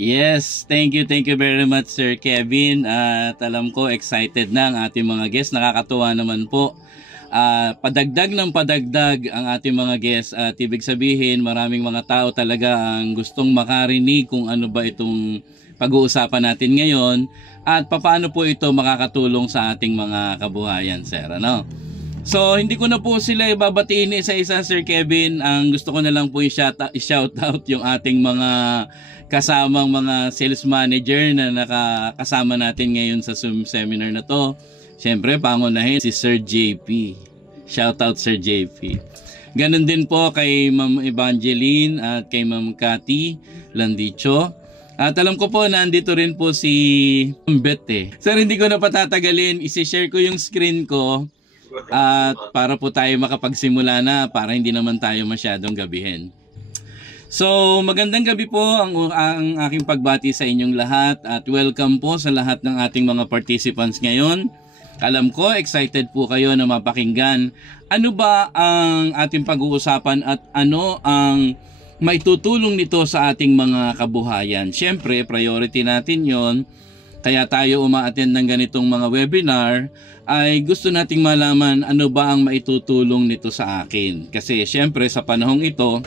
Yes, thank you very much Sir Kevin. At alam ko excited na ang ating mga guests. Nakakatuwa naman po. Padagdag ng padagdag ang ating mga guests at ibig sabihin maraming mga tao talaga ang gustong makarinig kung ano ba itong pag-uusapan natin ngayon at paano po ito makakatulong sa ating mga kabuhayan, sir. Ano? So, hindi ko na po sila ibabatiin isa-isa, Sir Kevin. Ang gusto ko na lang po i-shout out yung ating mga kasamang mga sales manager na nakakasama natin ngayon sa Zoom seminar na to. Siyempre, pangunahin si Sir JP. Shout out Sir JP. Ganon din po kay Ma'am Evangeline at kay Ma'am Cathy Landicho. At alam ko po nandito rin po si Beth eh. Sir, hindi ko na patatagalin. Isi-share ko yung screen ko at para po tayo makapagsimula na para hindi naman tayo masyadong gabihin. So, magandang gabi po ang aking pagbati sa inyong lahat at welcome po sa lahat ng ating mga participants ngayon. Alam ko, excited po kayo na mapakinggan ano ba ang ating pag-uusapan at ano ang maitutulong nito sa ating mga kabuhayan. Siyempre, priority natin yon. Kaya tayo uma-attend ng ganitong mga webinar ay gusto nating malaman ano ba ang maitutulong nito sa akin. Kasi siyempre sa panahong ito,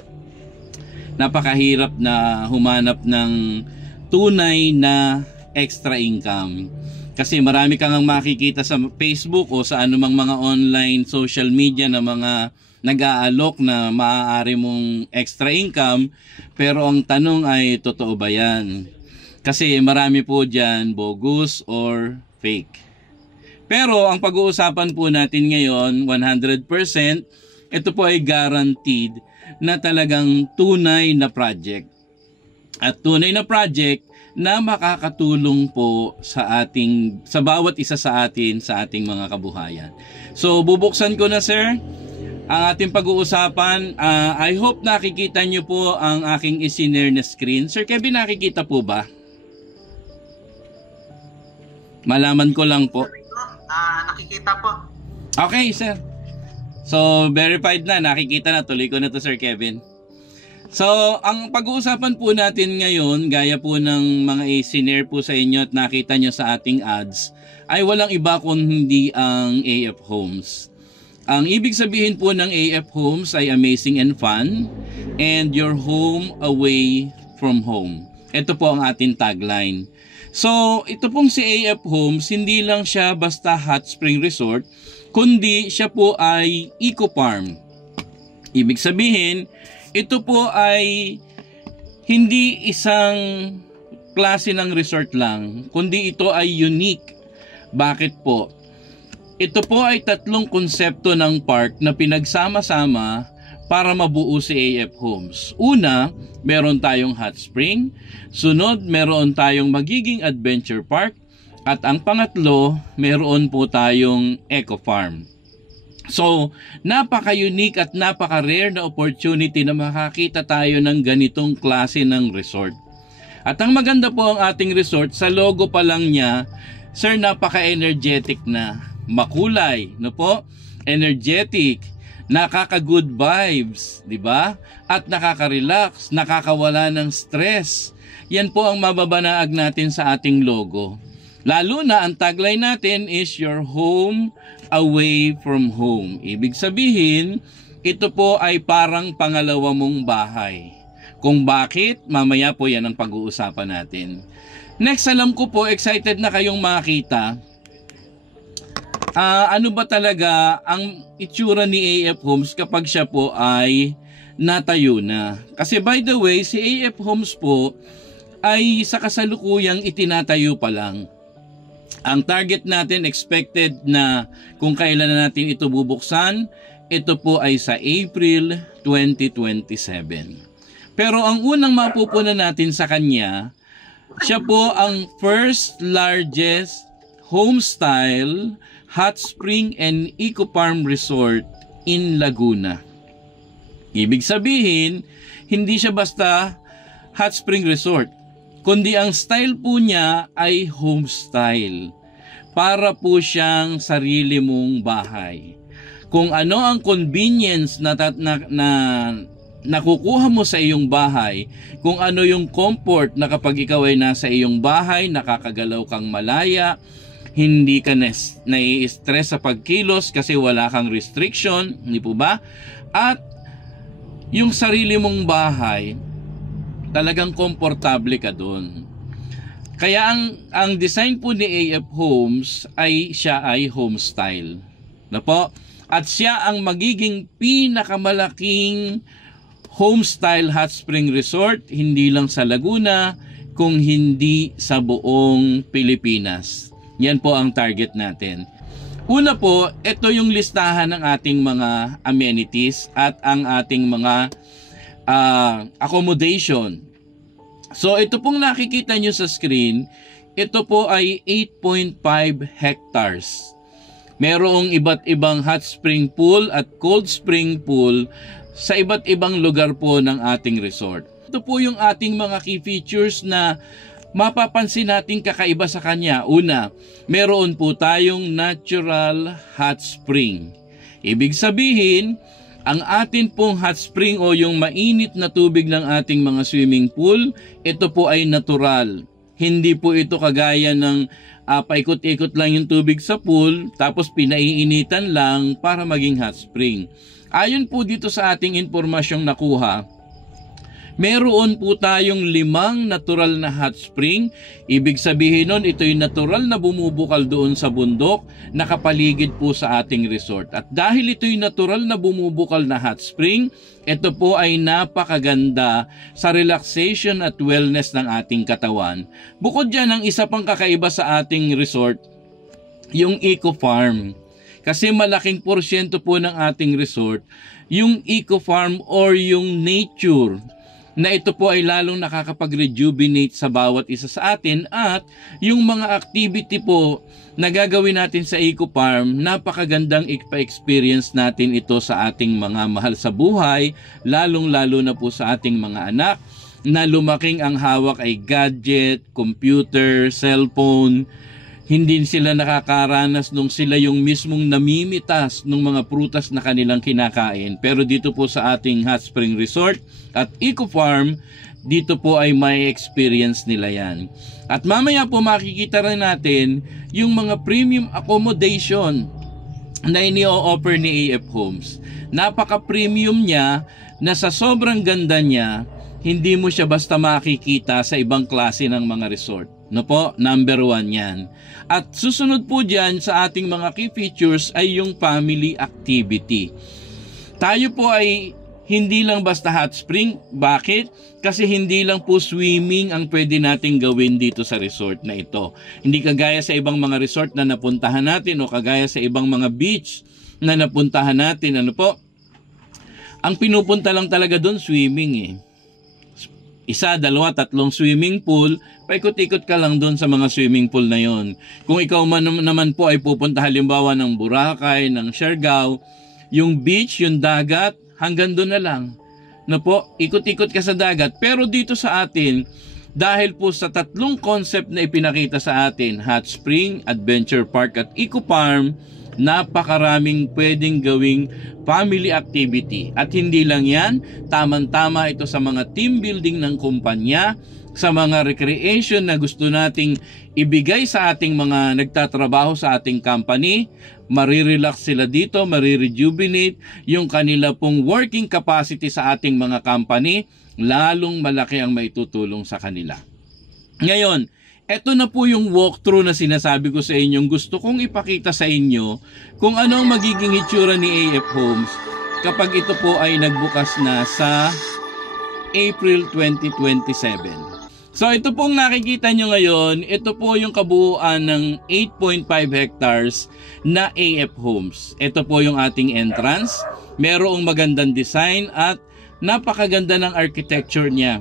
napakahirap na humanap ng tunay na extra income. Kasi marami kang makikita sa Facebook o sa anumang mga online social media na mga nag-aalok na maaari mong extra income. Pero ang tanong ay totoo ba yan? Kasi marami po dyan bogus or fake. Pero ang pag-uusapan po natin ngayon, 100%, ito po ay guaranteed na talagang tunay na project. At tunay na project na makakatulong po sa bawat isa sa ating mga kabuhayan. So bubuksan ko na, sir, ang ating pag-uusapan. I hope nakikita nyo po ang aking isinare na screen. Sir Kevin, nakikita po ba? Malaman ko lang po. Nakikita po. Okay, sir. So, verified na. Nakikita na. Tuloy ko na to, Sir Kevin. So, ang pag-uusapan po natin ngayon, gaya po ng mga i-sinare po sa inyo at nakita nyo sa ating ads, ay walang iba kundi ang AF Homes. Ang ibig sabihin po ng AF Homes ay amazing and fun, and your home away from home. Ito po ang ating tagline. So, ito pong si AF Homes, hindi lang siya basta hot spring resort, kundi siya po ay eco farm. Ibig sabihin, ito po ay hindi isang klase ng resort lang, kundi ito ay unique. Bakit po? Ito po ay tatlong konsepto ng park na pinagsama-sama para mabuo si AF Homes. Una, meron tayong hot spring. Sunod, meron tayong magiging adventure park. At ang pangatlo, meron po tayong eco farm. So, napaka-unique at napaka-rare na opportunity na makakita tayo ng ganitong klase ng resort. At ang maganda po ang ating resort, sa logo pa lang niya, sir, napaka-energetic na. Makulay, no po? Energetic, nakaka-good vibes, di ba? At nakaka-relax, nakakawala ng stress. Yan po ang mababanaag natin sa ating logo. Lalo na ang tagline natin is your home away from home. Ibig sabihin, ito po ay parang pangalawa mong bahay. Kung bakit, mamaya po yan ang pag-uusapan natin. Next, alam ko po, excited na kayong makita. Ano ba talaga ang itsura ni AF Homes kapag siya po ay natayo na? Kasi by the way, si AF Homes po ay sa kasalukuyang itinatayo pa lang. Ang target natin, expected na kung kailan na natin ito bubuksan, ito po ay sa April 2027. Pero ang unang mapupunan natin sa kanya, siya po ang first largest home-style hot spring and eco farm resort in Laguna. Ibig sabihin, hindi siya basta hot spring resort, kundi ang style po niya ay home style. Para po siyang sarili mong bahay. Kung ano ang convenience na nakukuha mo sa iyong bahay, kung ano yung comfort na kapag ikaw ay nasa iyong bahay, nakakagalaw kang malaya, hindi ka nai-stress sa pagkilos kasi wala kang restriction, hindi po ba? At yung sarili mong bahay, talagang komportable ka doon. Kaya ang design po ni AF Homes siya ay home style. Na po? At siya ang magiging pinakamalaking home style hot spring resort, hindi lang sa Laguna, kung hindi sa buong Pilipinas. Yan po ang target natin. Una po, ito yung listahan ng ating mga amenities at ang ating mga accommodation. So ito pong nakikita nyo sa screen, ito po ay 8.5 hectares. Merong iba't ibang hot spring pool at cold spring pool sa iba't ibang lugar po ng ating resort. Ito po yung ating mga key features na mapapansin natin kakaiba sa kanya. Una, meron po tayong natural hot spring. Ibig sabihin, ang atin pong hot spring o yung mainit na tubig ng ating mga swimming pool, ito po ay natural. Hindi po ito kagaya ng paikot-ikot lang yung tubig sa pool tapos pinaiinitan lang para maging hot spring. Ayon po dito sa ating impormasyong nakuha, meron po tayong 5 natural na hot spring. Ibig sabihin nun, ito'y natural na bumubukal doon sa bundok, nakapaligid po sa ating resort. At dahil ito'y natural na bumubukal na hot spring, ito po ay napakaganda sa relaxation at wellness ng ating katawan. Bukod dyan, ang isa pang kakaiba sa ating resort, yung Eco Farm. Kasi malaking porsyento po ng ating resort, yung Eco Farm or yung nature, na ito po ay lalong nakakapag-rejuvenate sa bawat isa sa atin, at yung mga activity po na gagawin natin sa Eco Farm, napakagandang ipa-experience natin ito sa ating mga mahal sa buhay, lalong-lalo na po sa ating mga anak na lumaking ang hawak ay gadget, computer, cellphone. Hindi sila nakakaranas nung sila yung mismong namimitas ng mga prutas na kanilang kinakain. Pero dito po sa ating Hot Spring Resort at Eco Farm, dito po ay may experience nila yan. At mamaya po makikita rin natin yung mga premium accommodation na ini-offer ni AF Homes. Napaka-premium niya na sa sobrang ganda niya, hindi mo siya basta makikita sa ibang klase ng mga resort. No po, number 1 yan. At susunod po dyan sa ating mga key features ay yung family activity. Tayo po ay hindi lang basta hot spring. Bakit? Kasi hindi lang po swimming ang pwede nating gawin dito sa resort na ito. Hindi kagaya sa ibang mga resort na napuntahan natin o kagaya sa ibang mga beach na napuntahan natin. Ano po? Ang pinupunta lang talaga doon, swimming eh. 1, 2, 3 swimming pool, paikot-ikot ka lang doon sa mga swimming pool na yon. Kung ikaw naman po ay pupunta halimbawa ng Boracay, ng Siargao, yung beach, yung dagat, hanggang doon na lang. No po, ikot-ikot ka sa dagat. Pero dito sa atin, dahil po sa 3 concept na ipinakita sa atin, Hot Spring, Adventure Park at Eco Farm, napakaraming pwedeng gawing family activity. At hindi lang yan, tamang-tama ito sa mga team building ng kumpanya, sa mga recreation na gusto nating ibigay sa ating mga nagtatrabaho sa ating company. Marirelax sila dito, marirejuvenate yung kanila pong working capacity sa ating mga company, lalong malaki ang maitutulong sa kanila. Ngayon, eto na po yung walkthrough na sinasabi ko sa inyong gusto kong ipakita sa inyo kung ano ang magiging itsura ni AF Homes kapag ito po ay nagbukas na sa April 2027. So ito pong nakikita nyo ngayon, ito po yung kabuuan ng 8.5 hectares na AF Homes. Ito po yung ating entrance, merong magandang design at napakaganda ng architecture niya.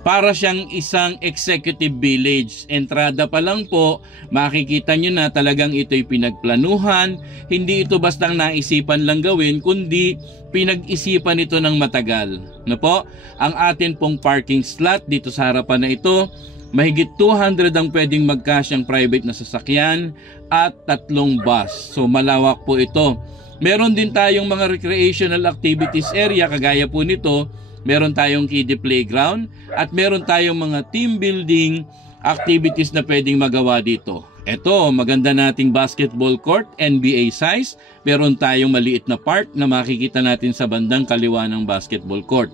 Para siyang isang executive village. Entrada pa lang po, makikita nyo na talagang ito'y pinagplanuhan. Hindi ito bastang naisipan lang gawin, kundi pinag-isipan ito ng matagal. No po? Ang atin pong parking slot dito sa harapan na ito, mahigit 200 ang pwedeng magkasyang private na sasakyan at 3 bus. So malawak po ito. Meron din tayong mga recreational activities area kagaya po nito. meron tayong kiddie playground, at meron tayong mga team building activities na pwedeng magawa dito. Ito, maganda nating basketball court, NBA size. Meron tayong maliit na park na makikita natin sa bandang kaliwa ng basketball court.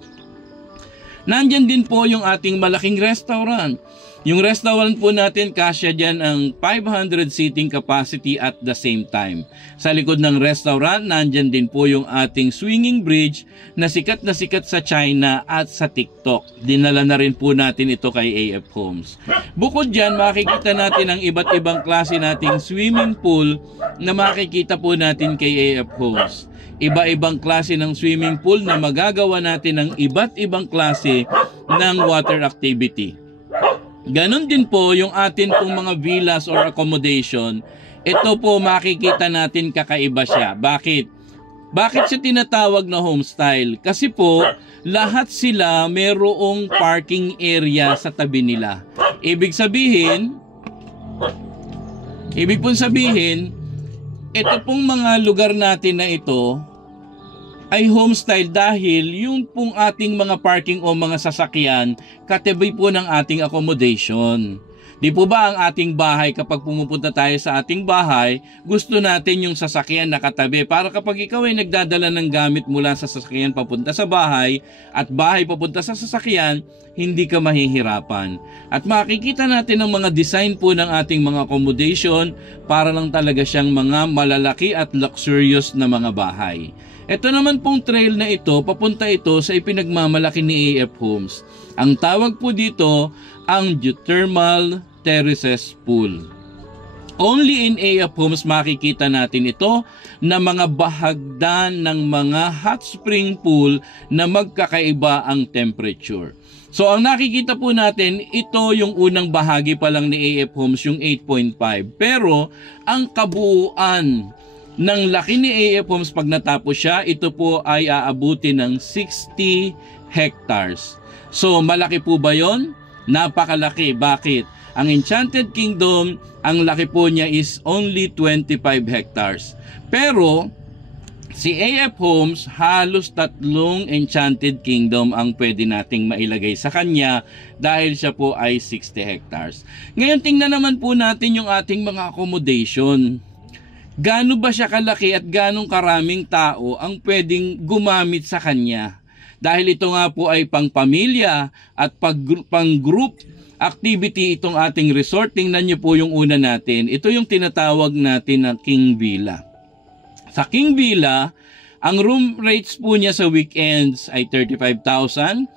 Nandyan din po yung ating malaking restaurant. Yung restaurant po natin, kasya dyan ang 500 seating capacity at the same time. Sa likod ng restaurant, nandyan din po yung ating swinging bridge na sikat sa China at sa TikTok. Dinala na rin po natin ito kay AF Homes. Bukod dyan, makikita natin ang iba't ibang klase nating swimming pool na makikita po natin kay AF Homes. Iba-ibang klase ng swimming pool na magagawa natin ng iba't ibang klase ng water activity. Ganon din po yung atin pong mga villas or accommodation. Ito po makikita natin kakaiba siya. Bakit? Bakit siya tinatawag na homestyle? Kasi po, lahat sila mayroong parking area sa tabi nila. Ibig pong sabihin, ito pong mga lugar natin na ito ay homestyle dahil yung pong ating mga parking o mga sasakyan katabi po ng ating accommodation. Di po ba ang ating bahay, kapag pumupunta tayo sa ating bahay, gusto natin yung sasakyan nakatabi para kapag ikaw ay nagdadala ng gamit mula sa sasakyan papunta sa bahay at bahay papunta sa sasakyan, hindi ka mahihirapan. At makikita natin ang mga design po ng ating mga accommodation para lang talaga siyang mga malalaki at luxurious na mga bahay. Ito naman pong trail na ito, papunta ito sa ipinagmamalaki ni AF Homes. Ang tawag po dito, ang Geothermal Terraces Pool. Only in AF Homes makikita natin ito na mga bahagdan ng mga hot spring pool na magkakaiba ang temperature. So ang nakikita po natin, ito yung unang bahagi pa lang ni AF Homes, yung 8.5. Pero ang kabuuan ng laki ni AF Homes pag natapos siya, ito po ay aabuti ng 60 hectares. So malaki po ba yon? Napakalaki. Bakit? Ang Enchanted Kingdom, ang laki po niya is only 25 hectares. Pero si AF Homes, halos 3 Enchanted Kingdom ang pwede nating mailagay sa kanya dahil siya po ay 60 hectares. Ngayon tingnan naman po natin yung ating mga accommodation. Gaano ba siya kalaki at ganong karaming tao ang pwedeng gumamit sa kanya? Dahil ito nga po ay pang-pamilya at pang-group activity itong ating resort. Tingnan niyo po yung una natin. Ito yung tinatawag natin na King Villa. Sa King Villa, ang room rates po niya sa weekends ay 35,000.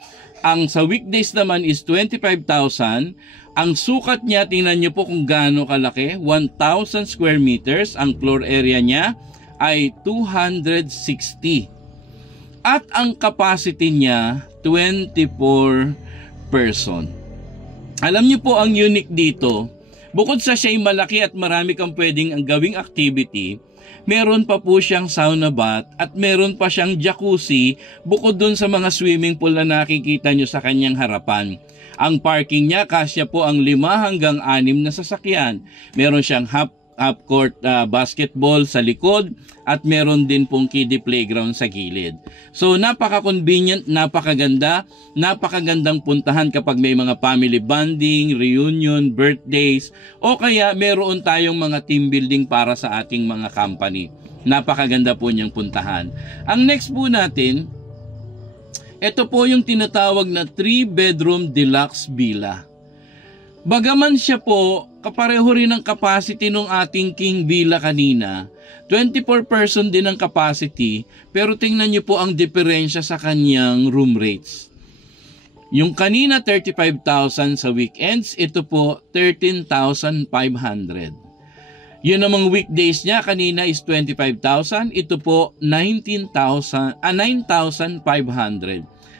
Ang sa weekdays naman is 25,000. Ang sukat niya, tingnan niyo po kung gaano kalaki, 1,000 square meters. Ang floor area niya ay 260. At ang capacity niya, 24 person. Alam niyo po ang unique dito, bukod sa siya'y malaki at marami kang pwedeng ang gawing activity, meron pa po siyang sauna bath at meron pa siyang jacuzzi bukod dun sa mga swimming pool na nakikita nyo sa kanyang harapan. Ang parking niya, kasya po ang 5 hanggang 6 na sasakyan. Meron siyang half-court basketball sa likod at meron din pong kiddie playground sa gilid. So napaka-convenient, napakagandang puntahan kapag may mga family bonding, reunion, birthdays, o kaya meron tayong mga team building para sa ating mga company. Napakaganda po niyang puntahan. Ang next po natin, ito po yung tinatawag na 3-bedroom deluxe villa. Bagaman siya po, kapareho rin ang capacity ng ating King Villa kanina. 24 person din ang capacity, pero tingnan niyo po ang diferensya sa kanyang room rates. Yung kanina 35,000 sa weekends, ito po 13,500. Yun namang weekdays niya, kanina is 25,000, ito po 9,500.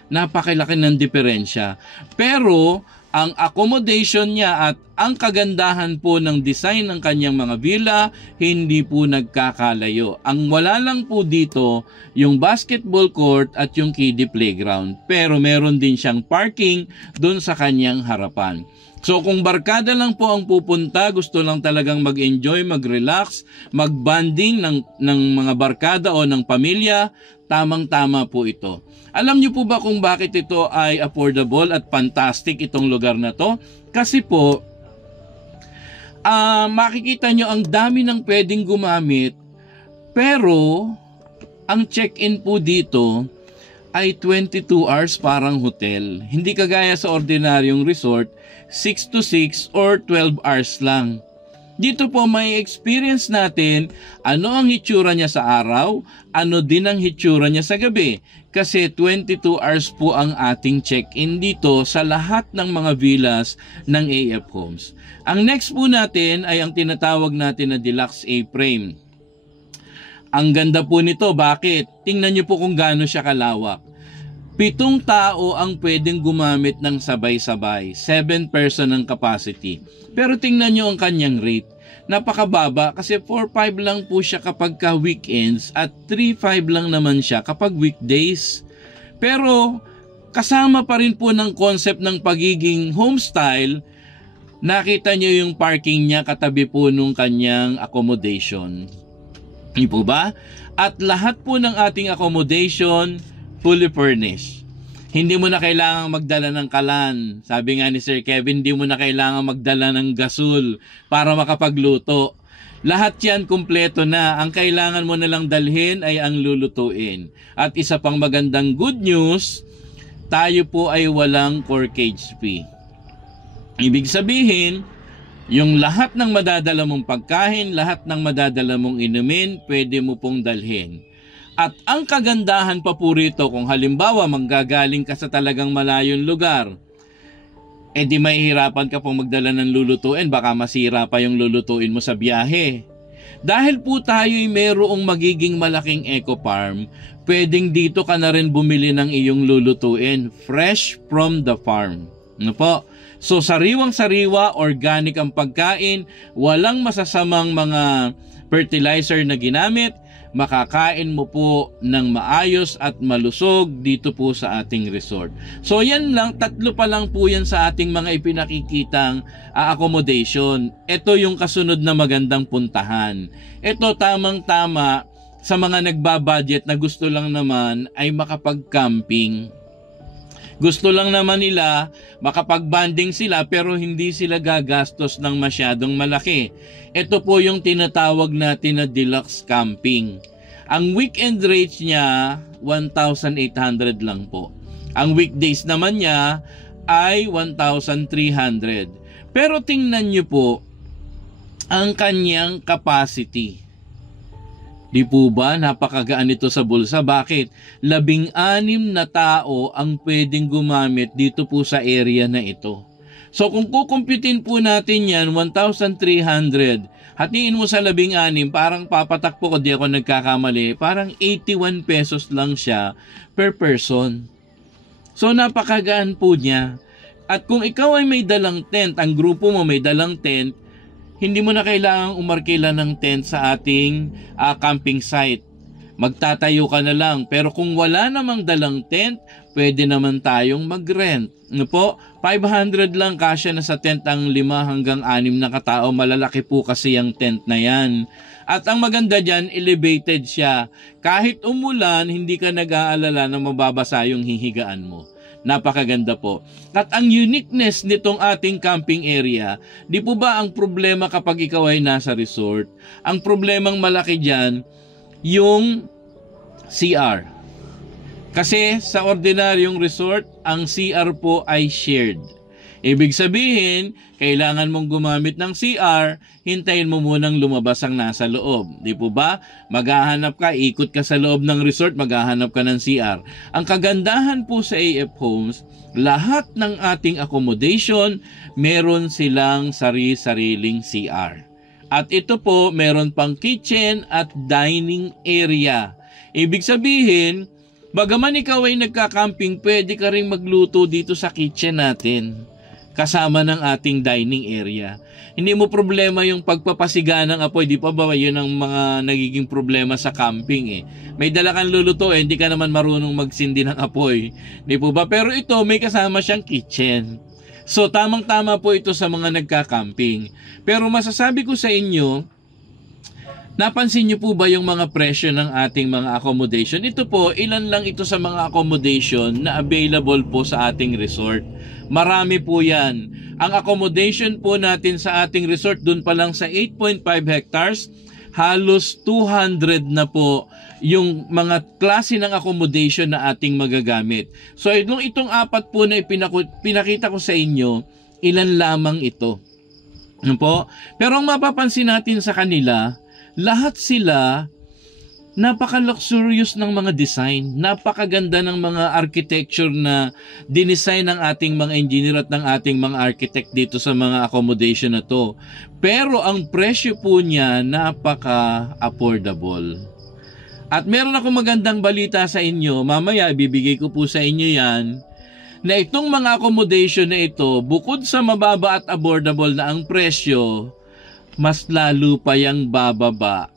Napakalaki ng diferensya. Pero ang accommodation niya at ang kagandahan po ng design ng kanyang mga villa, hindi po nagkakalayo. Ang wala lang po dito, yung basketball court at yung kiddie playground. Pero meron din siyang parking doon sa kanyang harapan. So kung barkada lang po ang pupunta, gusto lang talagang mag-enjoy, mag-relax, mag-bonding ng mga barkada o ng pamilya, tamang-tama po ito. Alam niyo po ba kung bakit ito ay affordable at fantastic itong lugar na to? Kasi po, makikita nyo ang dami ng pwedeng gumamit, pero ang check-in po dito ay 22 hours parang hotel. Hindi kagaya sa ordinaryong resort, 6 to 6 or 12 hours lang. Dito po may experience natin ano ang hitsura niya sa araw, ano din ang hitsura niya sa gabi. Kasi 22 hours po ang ating check-in dito sa lahat ng mga villas ng AF Homes. Ang next po natin ay ang tinatawag natin na Deluxe A-Frame. Ang ganda po nito, bakit? Tingnan niyo po kung gaano siya kalawak. 7 tao ang pwedeng gumamit ng sabay-sabay. 7 person ang capacity. Pero tingnan nyo ang kanyang rate. Napakababa kasi 4.5 lang po siya kapag weekends at 3.5 lang naman siya kapag weekdays. Pero kasama pa rin po ng concept ng pagiging homestyle. Nakita nyo yung parking niya katabi po nung kanyang accommodation. Hindi po ba? At lahat po ng ating accommodation fully furnished. Hindi mo na kailangang magdala ng kalan. Sabi nga ni Sir Kevin, hindi mo na kailangang magdala ng gasol para makapagluto. Lahat yan kumpleto na. Ang kailangan mo na lang dalhin ay ang lulutuin. At isa pang magandang good news, tayo po ay walang corkage fee. Ibig sabihin, yung lahat ng madadala mong pagkain, lahat ng madadala mong inumin, pwede mo pong dalhin. At ang kagandahan pa po rito, kung halimbawa manggagaling ka sa talagang malayong lugar, di mahihirapan ka pong magdala ng lulutuin, baka masira pa yung lulutuin mo sa biyahe. Dahil po tayo'y mayroong magiging malaking eco farm, pwedeng dito ka na rin bumili ng iyong lulutuin, fresh from the farm. Ano po? So sariwang-sariwa, organic ang pagkain, walang masasamang mga fertilizer na ginamit, makakain mo po ng maayos at malusog dito po sa ating resort. So yan lang, 3 pa lang po yan sa ating mga ipinakikitang accommodation. Ito yung kasunod na magandang puntahan. Ito tamang-tama sa mga nagbabudget na gusto lang naman ay makapag-camping. Gusto lang naman nila makapag-banding sila pero hindi sila gagastos ng masyadong malaki. Ito po yung tinatawag natin na deluxe camping. Ang weekend rates niya 1,800 lang po. Ang weekdays naman niya ay 1,300. Pero tingnan niyo po ang kanyang capacity. Di po ba napakagaan ito sa bulsa? Bakit? 16 na tao ang pwedeng gumamit dito po sa area na ito. So kung kukumputin po natin yan, 1,300, hatiin mo sa 16, parang papatak po ko, di ako nagkakamali, parang 81 pesos lang siya per person. So napakagaan po niya. At kung ikaw ay may dalang tent, ang grupo mo may dalang tent, hindi mo na kailangang umarkila ng tent sa ating camping site. Magtatayo ka na lang. Pero kung wala namang dalang tent, pwede naman tayong mag-rent. Ano po? 500 lang kasya na sa tent ang 5 hanggang 6 na katao. Malalaki po kasi ang tent na yan. At ang maganda dyan, elevated siya. Kahit umulan, hindi ka nag-aalala na mababasa yung hihigaan mo. Napakaganda po. At ang uniqueness nitong ating camping area, di po ba ang problema kapag ikaw ay nasa resort? Ang problemang malaki dyan, yung CR. Kasi sa ordinaryong resort, ang CR po ay shared. Ibig sabihin, kailangan mong gumamit ng CR, hintayin mo munang lumabas ang nasa loob. Di po ba? Maghahanap ka, ikot ka sa loob ng resort, maghahanap ka ng CR. Ang kagandahan po sa AF Homes, lahat ng ating accommodation, meron silang sari-sariling CR. At ito po, meron pang kitchen at dining area. Ibig sabihin, bagaman ikaw ay nagka-camping, pwede ka rin magluto dito sa kitchen natin, kasama ng ating dining area. Hindi mo problema yung pagpapasiga ng apoy. Di pa ba yun ang mga nagiging problema sa camping eh. May dala kang luluto hindi ka naman marunong magsindi ng apoy. Di po ba? Pero ito may kasama siyang kitchen. So tamang-tama po ito sa mga nagka-camping. Pero masasabi ko sa inyo, napansin niyo po ba yung mga presyo ng ating mga accommodation? Ito po, ilan lang ito sa mga accommodation na available po sa ating resort. Marami po yan. Ang accommodation po natin sa ating resort, dun pa lang sa 8.5 hectares, halos 200 na po yung mga klase ng accommodation na ating magagamit. So itong apat po na pinakita ko sa inyo, ilan lamang ito. Ano po? Pero ang mapapansin natin sa kanila, lahat sila napaka-luxurious ng mga design, napakaganda ng mga architecture na dinesign ng ating mga engineer at ng ating mga architect dito sa mga accommodation na to. Pero ang presyo po niya napaka-affordable. At meron ako magandang balita sa inyo, mamaya ibibigay ko po sa inyo yan, na itong mga accommodation na ito, bukod sa mababa at affordable na ang presyo, mas lalo pa yang bababa.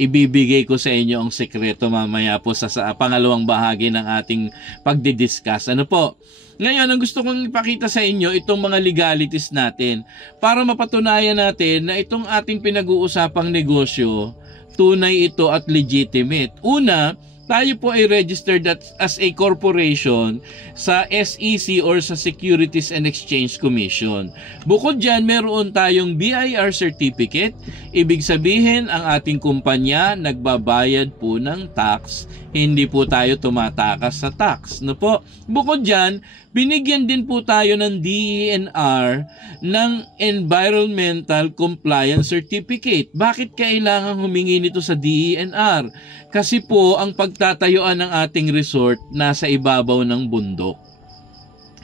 Ibibigay ko sa inyo ang sekreto mamaya po sa pangalawang bahagi ng ating pagdidiscuss. Ano po? Ngayon, ang gusto kong ipakita sa inyo, itong mga legalities natin para mapatunayan natin na itong ating pinag-uusapang negosyo, tunay ito at legitimate. Una, tayo po ay registered as a corporation sa SEC or sa Securities and Exchange Commission. Bukod dyan, meron tayong BIR certificate. Ibig sabihin, ang ating kumpanya nagbabayad po ng tax. Hindi po tayo tumatakas sa tax. No po? Bukod dyan, binigyan din po tayo ng DENR ng Environmental Compliance Certificate. Bakit kailangan humingi nito sa DENR? Kasi po ang pagtatayuan ng ating resort nasa ibabaw ng bundok.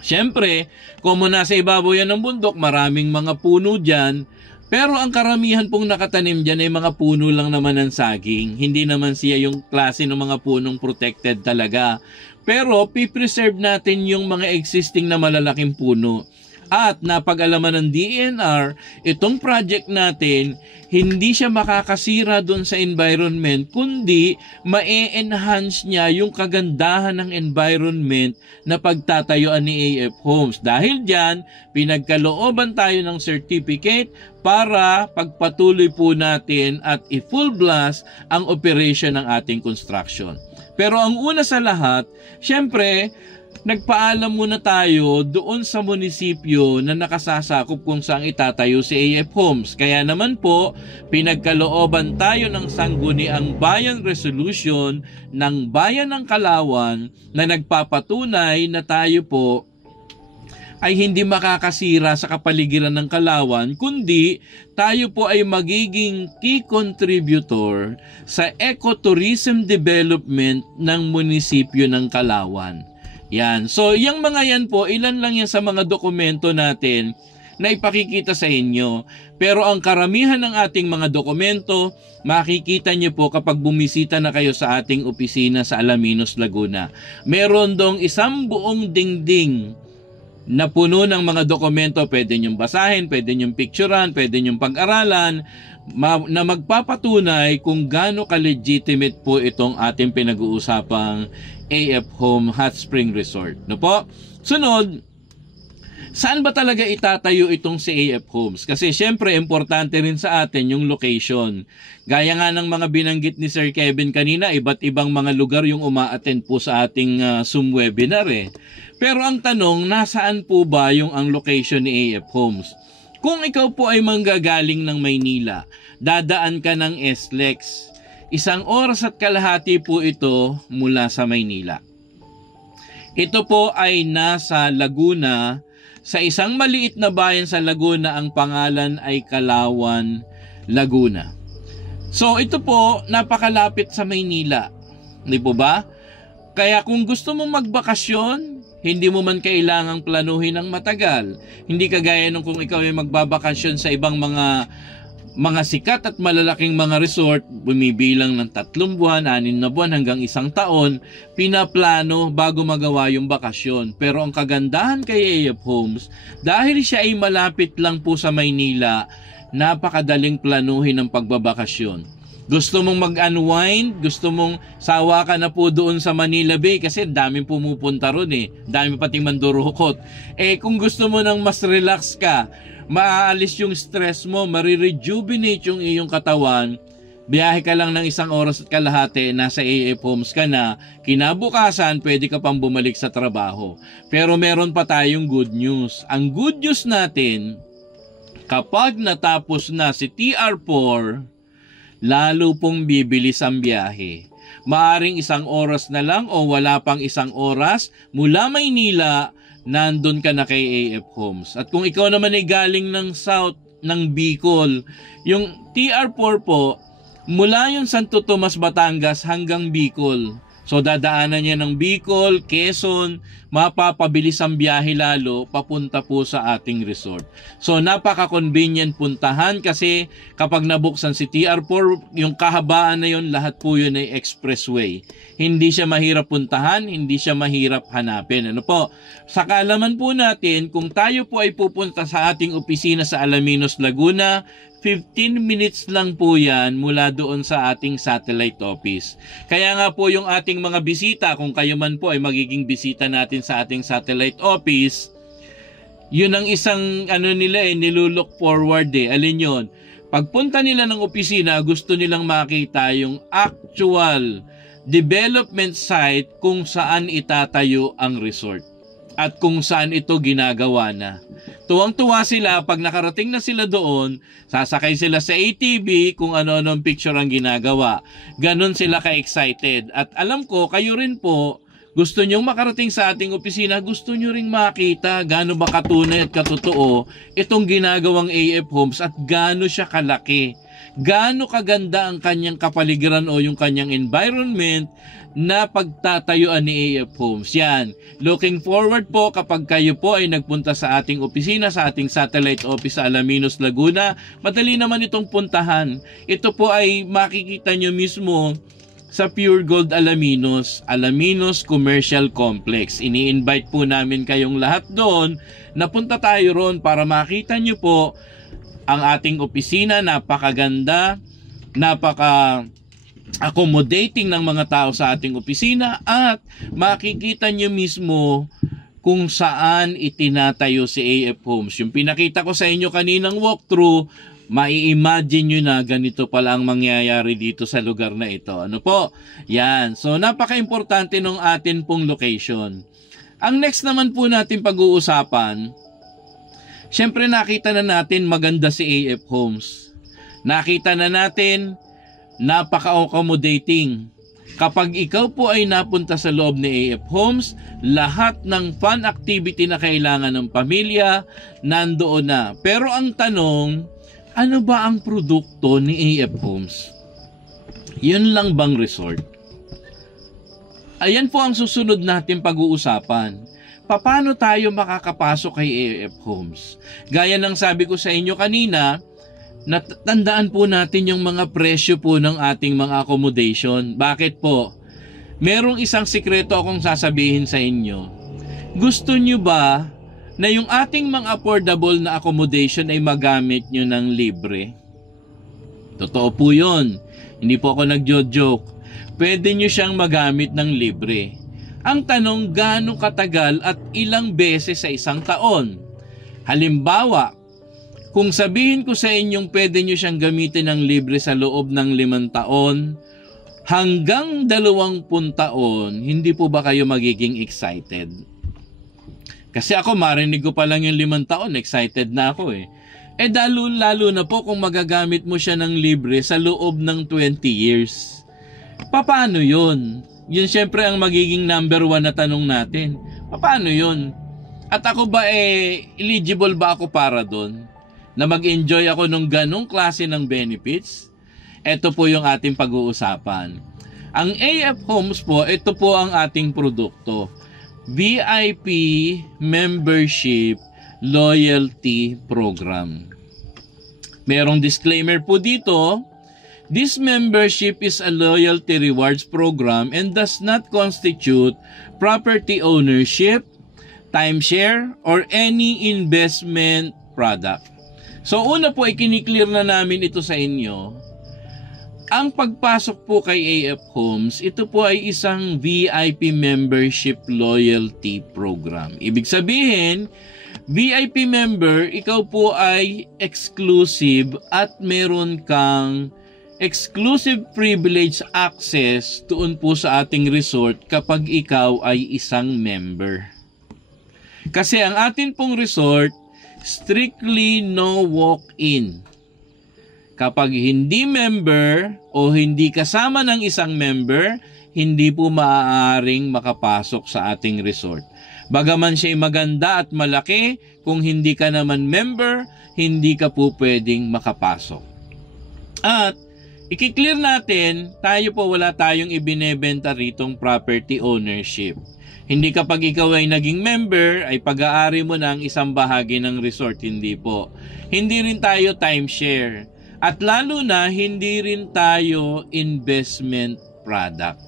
Siyempre, kung nasa ibabaw yan ng bundok, maraming mga puno dyan. Pero ang karamihan pong nakatanim dyan ay mga puno lang naman ng saging. Hindi naman siya yung klase ng mga punong protected talaga. Pero pipreserve natin yung mga existing na malalaking puno. At napag-alaman ng DENR, itong project natin, hindi siya makakasira doon sa environment, kundi ma-enhance niya yung kagandahan ng environment na pagtatayuan ni AF Homes. Dahil dyan, pinagkalooban tayo ng certificate para pagpatuloy po natin at i-full blast ang operation ng ating construction. Pero ang una sa lahat, syempre, nagpaalam muna tayo doon sa munisipyo na nakasasakop kung saan itatayo si AF Homes. Kaya naman po, pinagkalooban tayo ng sangguniang bayan resolution ng Bayan ng Calauan na nagpapatunay na tayo po ay hindi makakasira sa kapaligiran ng Calauan, kundi tayo po ay magiging key contributor sa ecotourism development ng munisipyo ng Calauan. Yan. So, yung mga yan po, ilan lang yan sa mga dokumento natin na ipakikita sa inyo. Pero ang karamihan ng ating mga dokumento, makikita nyo po kapag bumisita na kayo sa ating opisina sa Alaminos, Laguna. Meron dong isang buong dingding na puno ng mga dokumento. Pwede nyong basahin, pwede nyong picturean, pwede nyong pag-aralan, na magpapatunay kung gaano ka-legitimate po itong ating pinag-uusapang AF Home Hot Spring Resort. No po? Sunod, saan ba talaga itatayo itong si AF Homes? Kasi syempre, importante rin sa atin yung location. Gaya nga ng mga binanggit ni Sir Kevin kanina, iba't ibang mga lugar yung uma-attend po sa ating Zoom webinar eh. Pero ang tanong, nasaan po ba yung ang location ni AF Homes? Kung ikaw po ay manggagaling ng Maynila, dadaan ka ng SLEX. 1 oras at kalahati po ito mula sa Maynila. Ito po ay nasa Laguna, sa isang maliit na bayan sa Laguna, ang pangalan ay Calauan, Laguna. So ito po, napakalapit sa Maynila. Hindi po ba? Kaya kung gusto mong magbakasyon, hindi mo man kailangang planuhin ng matagal. Hindi kagaya nung kung ikaw ay magbabakasyon sa ibang mga sikat at malalaking mga resort, bumibilang ng 3 buwan, 6 na buwan hanggang 1 taon, pinaplano bago magawa yung bakasyon. Pero ang kagandahan kay AF Homes, dahil siya ay malapit lang po sa Maynila, napakadaling planuhin ng pagbabakasyon. Gusto mong mag-unwind, gusto mong sawa ka na po doon sa Manila Bay kasi daming pumupunta ron eh. Dami pating mandurukot. Kung gusto mo nang mas relax ka, maaalis yung stress mo, marirejuvenate yung iyong katawan, biyahe ka lang ng 1 oras at kalahati, nasa AF Homes ka na, kinabukasan pwede ka pang bumalik sa trabaho. Pero meron pa tayong good news. Ang good news natin, kapag natapos na si TR4, lalo pong bibilis ang biyahe. Maaring 1 oras na lang o wala pang 1 oras, mula Maynila, nandun ka na kay AF Homes. At kung ikaw naman ay galing ng south, ng Bicol, yung TR4 po, mula yung Santo Tomas, Batangas hanggang Bicol. So dadaanan niya ng Bicol, Quezon, mapapabilis ang biyahe lalo papunta po sa ating resort. So napaka-convenient puntahan kasi kapag nabuksan si TR4, yung kahabaan na yun, lahat po yun ay expressway. Hindi siya mahirap puntahan, hindi siya mahirap hanapin. Ano po? Sa kaalaman po natin, kung tayo po ay pupunta sa ating opisina sa Alaminos, Laguna, 15 minutes lang po yan mula doon sa ating satellite office. Kaya nga po yung ating mga bisita, kung kayo man po ay magiging bisita natin sa ating satellite office, yun ang isang nila nilulook forward Alin yun? Pagpunta nila ng opisina, gusto nilang makita yung actual development site kung saan itatayo ang resort at kung saan ito ginagawa na. Tuwang-tuwa sila pag nakarating na sila doon, sasakay sila sa ATV kung ano-anong picture ang ginagawa. Ganon sila ka-excited. At alam ko, kayo rin po, gusto nyong makarating sa ating opisina, gusto nyo ring makita gaano ba katunay at katotoo itong ginagawang AF Homes at gaano siya kalaki. Gaano kaganda ang kanyang kapaligiran o yung kanyang environment na pagtatayuan ni AF Homes. Yan. Looking forward po kapag kayo po ay nagpunta sa ating opisina, sa ating satellite office sa Alaminos, Laguna. Madali naman itong puntahan. Ito po ay makikita nyo mismo sa Pure Gold Alaminos, Alaminos Commercial Complex. Ini-invite po namin kayong lahat doon na punta tayo ron para makita nyo po ang ating opisina. Napakaganda, accommodating ng mga tao sa ating opisina at makikita nyo mismo kung saan itinatayo si AF Homes. Yung pinakita ko sa inyo kaninang walkthrough, mai-imagine nyo na ganito pala ang mangyayari dito sa lugar na ito. Ano po? Yan. So napaka-importante ng atin pong location. Ang next naman po natin pag-uusapan, syempre nakita na natin maganda si AF Homes. Nakita na natin napaka-accommodating. Kapag ikaw po ay napunta sa loob ni AF Homes, lahat ng fun activity na kailangan ng pamilya, nandoon na. Pero ang tanong, ano ba ang produkto ni AF Homes? Yun lang bang resort? Ayan po ang susunod natin pag-uusapan. Paano tayo makakapasok kay AF Homes? Gaya ng sabi ko sa inyo kanina, tandaan po natin yung mga presyo po ng ating mga accommodation. Bakit po? Merong isang sikreto akong sasabihin sa inyo. Gusto nyo ba na yung ating mga affordable na accommodation ay magamit nyo ng libre? Totoo po yun. Hindi po ako nagjo-joke. Pwede nyo siyang magamit ng libre. Ang tanong, gaano katagal at ilang beses sa isang taon? Halimbawa, kung sabihin ko sa inyong pwede nyo siyang gamitin ng libre sa loob ng 5 taon, hanggang 20 taon, hindi po ba kayo magiging excited? Kasi ako marinig ko pa lang yung 5 taon, excited na ako lalo na po kung magagamit mo siya ng libre sa loob ng 20 years. Paano yun? Yun syempre ang magiging number 1 na tanong natin. Paano yun? At ako ba eligible ba ako para doon? Na mag-enjoy ako ng ganong klase ng benefits? Ito po yung ating pag-uusapan. Ang AF Homes po, ito po ang ating produkto. VIP Membership Loyalty Program. Merong disclaimer po dito. This membership is a loyalty rewards program and does not constitute property ownership, timeshare, or any investment product. So una po, ikiniklear na namin ito sa inyo. Ang pagpasok po kay AF Homes, ito po ay isang VIP Membership Loyalty Program. Ibig sabihin, VIP member, ikaw po ay exclusive at meron kang exclusive privilege access doon po sa ating resort kapag ikaw ay isang member. Kasi ang atin pong resort, strictly no walk-in. Kapag hindi member o hindi kasama ng isang member, hindi po maaaring makapasok sa ating resort. Bagaman siya'y maganda at malaki, kung hindi ka naman member, hindi ka po pwedeng makapasok. At i-clear natin, tayo po wala tayong ibinebenta ritong property ownership. Hindi kapag ikaw ay naging member, ay pag-aari mo ng isang bahagi ng resort. Hindi po. Hindi rin tayo timeshare. At lalo na, hindi rin tayo investment product.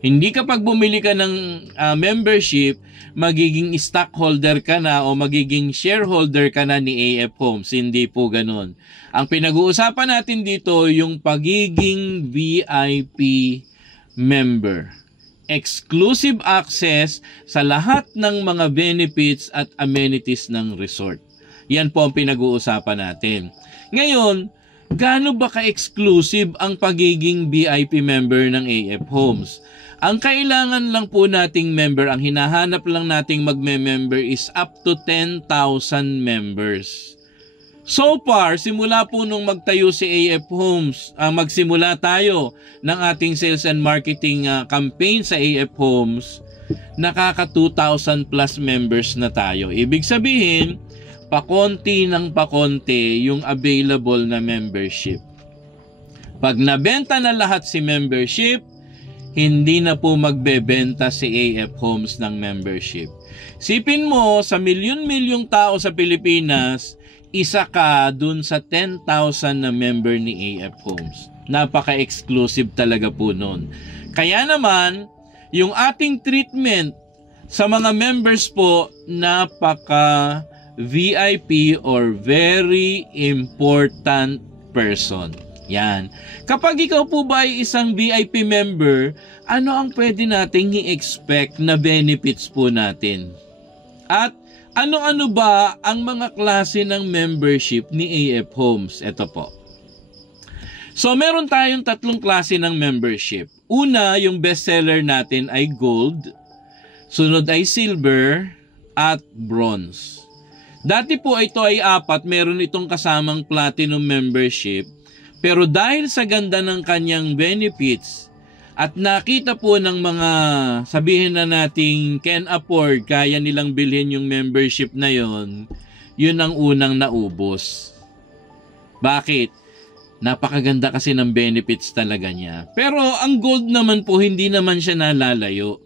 Hindi kapag bumili ka ng membership, magiging stockholder ka na o magiging shareholder ka na ni AF Homes. Hindi po ganun. Ang pinag-uusapan natin dito, yung pagiging VIP member. Exclusive access sa lahat ng mga benefits at amenities ng resort. Yan po ang pinag-uusapan natin. Ngayon, gaano ba ka-exclusive ang pagiging VIP member ng AF Homes? Ang kailangan lang po nating member, ang hinahanap lang nating magme-member is up to 10,000 members. So far, simula po nung magtayo si AF Homes, magsimula tayo ng ating sales and marketing campaign sa AF Homes, nakaka 2,000 plus members na tayo. Ibig sabihin, pakonti ng pakonti yung available na membership. Pag nabenta na lahat si membership, hindi na po magbebenta si AF Homes ng membership. Sipin mo, sa milyon-milyong tao sa Pilipinas, isa ka dun sa 10,000 na member ni AF Homes. Napaka-exclusive talaga po nun. Kaya naman, yung ating treatment sa mga members po, napaka VIP or very important person. Yan. Kapag ikaw po ba ay isang VIP member, ano ang pwede nating i-expect na benefits po natin? At ano-ano ba ang mga klase ng membership ni AF Homes? Ito po. So, meron tayong tatlong klase ng membership. Una, yung bestseller natin ay gold. Sunod ay silver at bronze. Dati po ito ay 4, meron itong kasamang platinum membership. Pero dahil sa ganda ng kanyang benefits at nakita po ng mga sabihin na nating can afford, kaya nilang bilhin yung membership na yon, yun ang unang naubos. Bakit? Napakaganda kasi ng benefits talaga niya. Pero ang gold naman po, hindi naman siya nalalayo.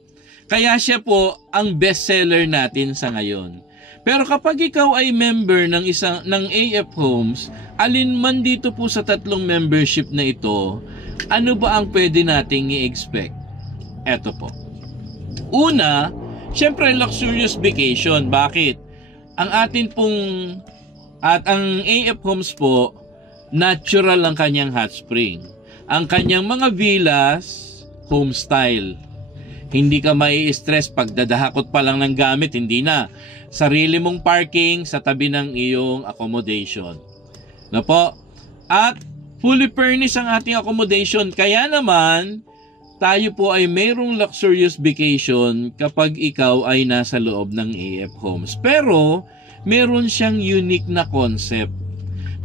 Kaya siya po ang bestseller natin sa ngayon. Pero kapag ikaw ay member ng AF Homes, alin man dito po sa tatlong membership na ito, ano ba ang pwede nating i-expect? Eto po. Una, syempre luxurious vacation. Bakit? Ang atin pong at ang AF Homes po, natural ang kanyang hot spring. Ang kanyang mga villas, home style. Hindi ka mai-stress pag dadahakot pa lang ng gamit, hindi na. Sarili mong parking sa tabi ng iyong accommodation. No po? At fully furnished ang ating accommodation. Kaya naman, tayo po ay mayroong luxurious vacation kapag ikaw ay nasa loob ng AF Homes. Pero, meron siyang unique na concept.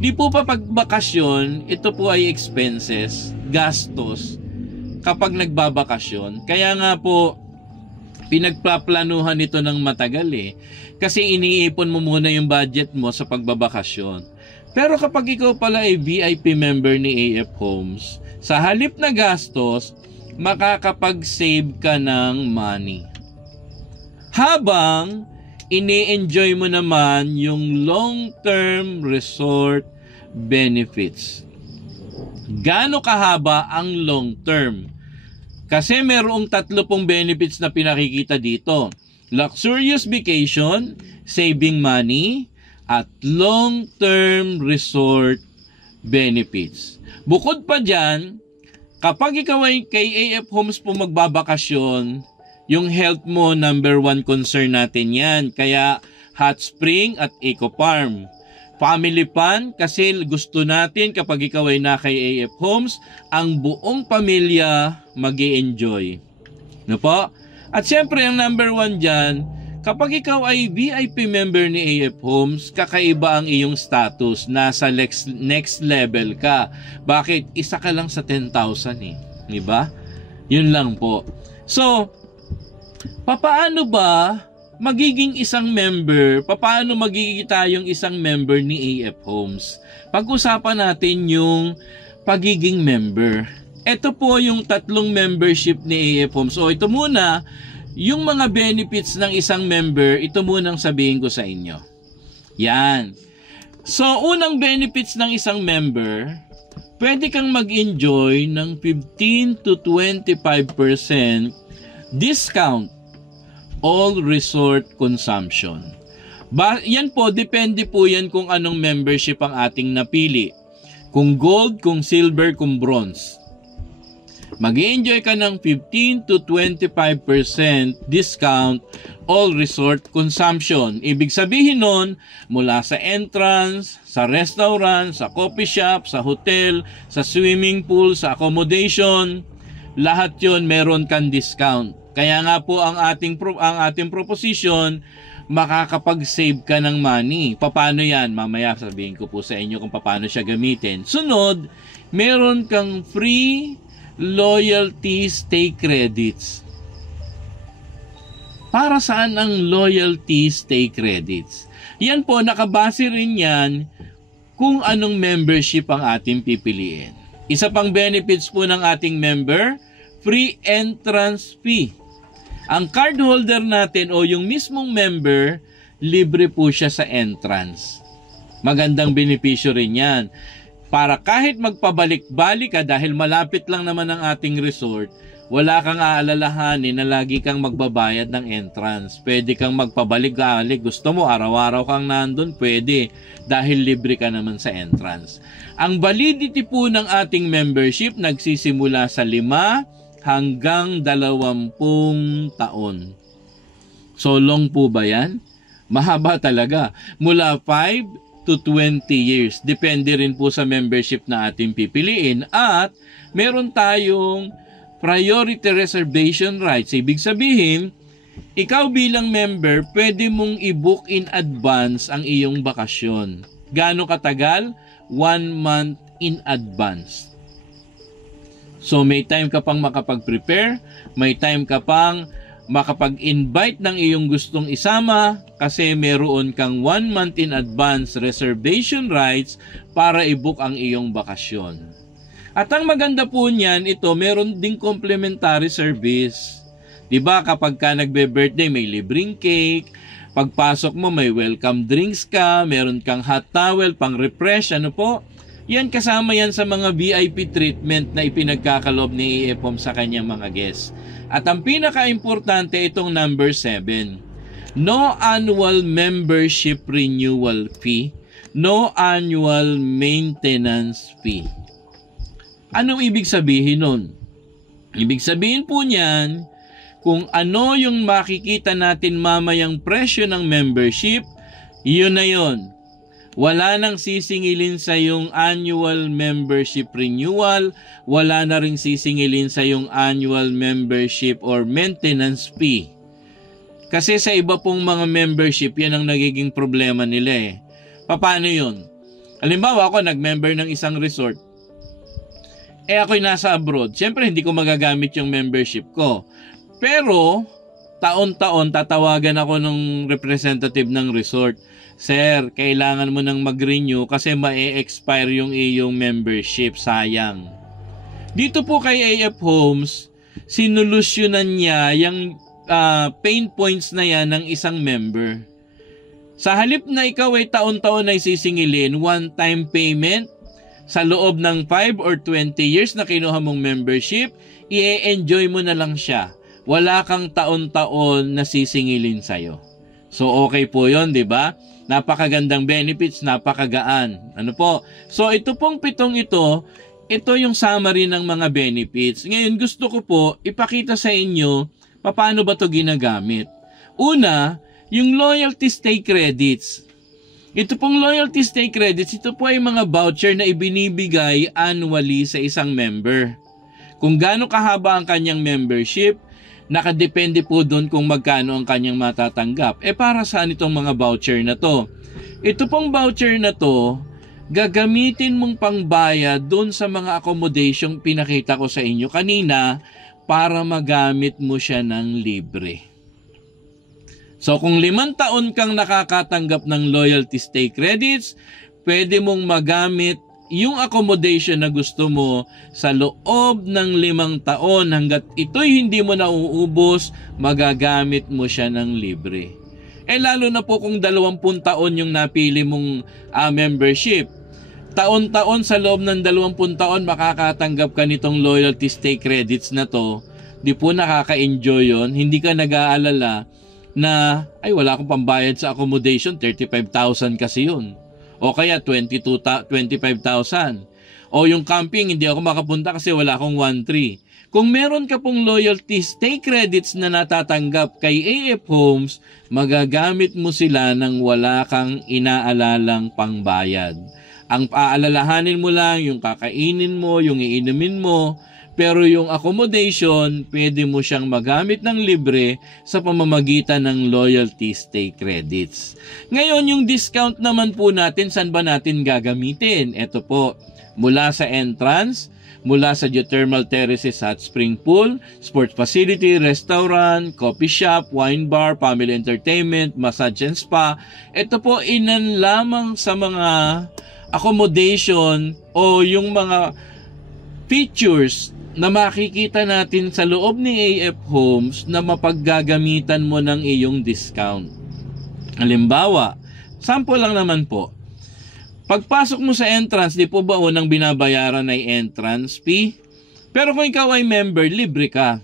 Di po pa pagbakasyon, ito po ay expenses, gastos, kapag nagbabakasyon. Kaya nga po, pinagpaplanuhan ito ng matagal Kasi iniipon mo muna yung budget mo sa pagbabakasyon. Pero kapag ikaw pala ay VIP member ni AF Homes, sa halip na gastos, makakapag-save ka ng money. Habang ini-enjoy mo naman yung long-term resort benefits. Gaano kahaba ang long-term? Kasi merong 3 pong benefits na pinakikita dito. Luxurious vacation, saving money, at long-term resort benefits. Bukod pa dyan, kapag ikaw ay kay AF Homes po magbabakasyon, yung health mo, number 1 concern natin yan. Kaya Hot Spring at Eco Farm. Family Fun, kasi gusto natin kapag ikaw ay na kay AF Homes, ang buong pamilya mag-i-enjoy. No po? At syempre, ang number 1 dyan, kapag ikaw ay VIP member ni AF Homes, kakaiba ang iyong status. Nasa next level ka. Bakit? Isa ka lang sa 10,000 eh. Diba? Yun lang po. So, papaano ba magiging isang member, paano magiging tayong isang member ni AF Homes? Pag-usapan natin yung pagiging member. Ito po yung 3 membership ni AF Homes. So ito muna, yung mga benefits ng isang member, ito munang sabihin ko sa inyo. Yan. So unang benefits ng isang member, pwede kang mag-enjoy ng 15 to 25% discount all resort consumption. Yan po, depende po yan kung anong membership ang ating napili. Kung gold, kung silver, kung bronze. Mag-i-enjoy ka ng 15 to 25% discount all resort consumption. Ibig sabihin nun, mula sa entrance, sa restaurant, sa coffee shop, sa hotel, sa swimming pool, sa accommodation, lahat yon meron kang discount. Kaya nga po ang ating proposition, makakapag-save ka ng money. Paano yan? Mamaya sabihin ko po sa inyo kung paano siya gamitin. Sunod, meron kang free loyalty stay credits. Para saan ang loyalty stay credits? Yan po, nakabase rin yan kung anong membership ang ating pipiliin. Isa pang benefits po ng ating member, free entrance fee. Ang card holder natin o yung mismong member, libre po siya sa entrance. Magandang benepisyo rin yan. Para kahit magpabalik-balik ka dahil malapit lang naman ang ating resort, wala kang aalalahanin na lagi kang magbabayad ng entrance. Pwede kang magpabalik-balik. Gusto mo, araw-araw kang nandun, pwede. Dahil libre ka naman sa entrance. Ang validity po ng ating membership nagsisimula sa 5 hanggang 20 taon. So long po ba yan? Mahaba talaga. Mula 5 to 20 years. Depende rin po sa membership na ating pipiliin. At meron tayong priority reservation rights. Ibig sabihin, ikaw bilang member, pwede mong i-book in advance ang iyong bakasyon. Gaano katagal? 1 month in advance. So may time ka pang makapag-prepare, may time ka pang makapag-invite ng iyong gustong isama kasi meron kang 1 month in advance reservation rights para i-book ang iyong bakasyon. At ang maganda po niyan, ito meron ding complimentary service. 'Di ba kapag ka nagbe-birthday may libreng cake, pagpasok mo may welcome drinks ka, meron kang hot towel pang refresh, ano po? Yan kasama yan sa mga VIP treatment na ipinagkakaloob ni AF Homes sa kanyang mga guests. At ang pinaka-importante itong number 7. No annual membership renewal fee, no annual maintenance fee. Anong ibig sabihin nun? Ibig sabihin po niyan, kung ano yung makikita natin mamayang presyo ng membership, yun na yun. Wala nang sisingilin sa yung annual membership renewal, wala na ring sisingilin sa yung annual membership or maintenance fee. Kasi sa iba pong mga membership, yan ang nagiging problema nila eh. Paano yun? Halimbawa ako, nag-member ng isang resort. Ako'y nasa abroad. Siyempre, hindi ko magagamit yung membership ko. Pero, taon-taon, tatawagan ako ng representative ng resort. Sir, kailangan mo nang mag-renew kasi ma-expire yung iyong membership. Sayang. Dito po kay AF Homes, sinulusyonan niya yung pain points na yan ng isang member. Sa halip na ikaw ay taon-taon ay sisingilin, one-time payment, sa loob ng 5 or 20 years na kinuha mong membership, i-enjoy mo na lang siya. Wala kang taon-taon na sisingilin sa'yo. So okay po yon, di ba? Napakagandang benefits, napakagaan. Ano po? So ito pong 7 ito yung summary ng mga benefits. Ngayon gusto ko po ipakita sa inyo paano ba ito ginagamit. Una, yung loyalty stay credits. Ito pong loyalty stay credits, ito po ay mga voucher na ibinibigay annually sa isang member. Kung gaano kahaba ang kanyang membership, nakadepende po doon kung magkano ang kanyang matatanggap. Para saan itong mga voucher na to? Ito pong voucher na to, gagamitin mong pangbayad doon sa mga accommodation pinakita ko sa inyo kanina para magamit mo siya ng libre. So kung 5 taon kang nakakatanggap ng loyalty stay credits, pwede mong magamit yung accommodation na gusto mo sa loob ng 5 taon hanggat ito'y hindi mo nauubos, magagamit mo siya ng libre. Lalo na po kung 20 taon yung napili mong membership. Taon-taon sa loob ng 20 taon makakatanggap ka nitong loyalty stay credits na to. Di po nakaka-enjoy yon. Hindi ka nag-aalala na ay wala akong pambayad sa accommodation, 35,000 kasi yun. O kaya 25,000. O yung camping, hindi ako makapunta kasi wala akong 1,300. Kung meron ka pong loyalty stay credits na natatanggap kay AF Homes, magagamit mo sila nang wala kang inaalalang pangbayad. Ang aalalahanin mo lang yung kakainin mo, yung iinumin mo, pero yung accommodation, pwede mo siyang magamit ng libre sa pamamagitan ng loyalty stay credits. Ngayon, yung discount naman po natin, saan ba natin gagamitin? Ito po, mula sa entrance, mula sa geothermal terraces at spring pool, sports facility, restaurant, coffee shop, wine bar, family entertainment, massage and spa. Ito po, ilan lamang sa mga accommodation o yung mga features na makikita natin sa loob ni AF Homes na mapaggagamitan mo ng iyong discount. Halimbawa, sample lang naman po. Pagpasok mo sa entrance, di po ba unang binabayaran ay entrance fee? Pero kung ikaw ay member, libre ka.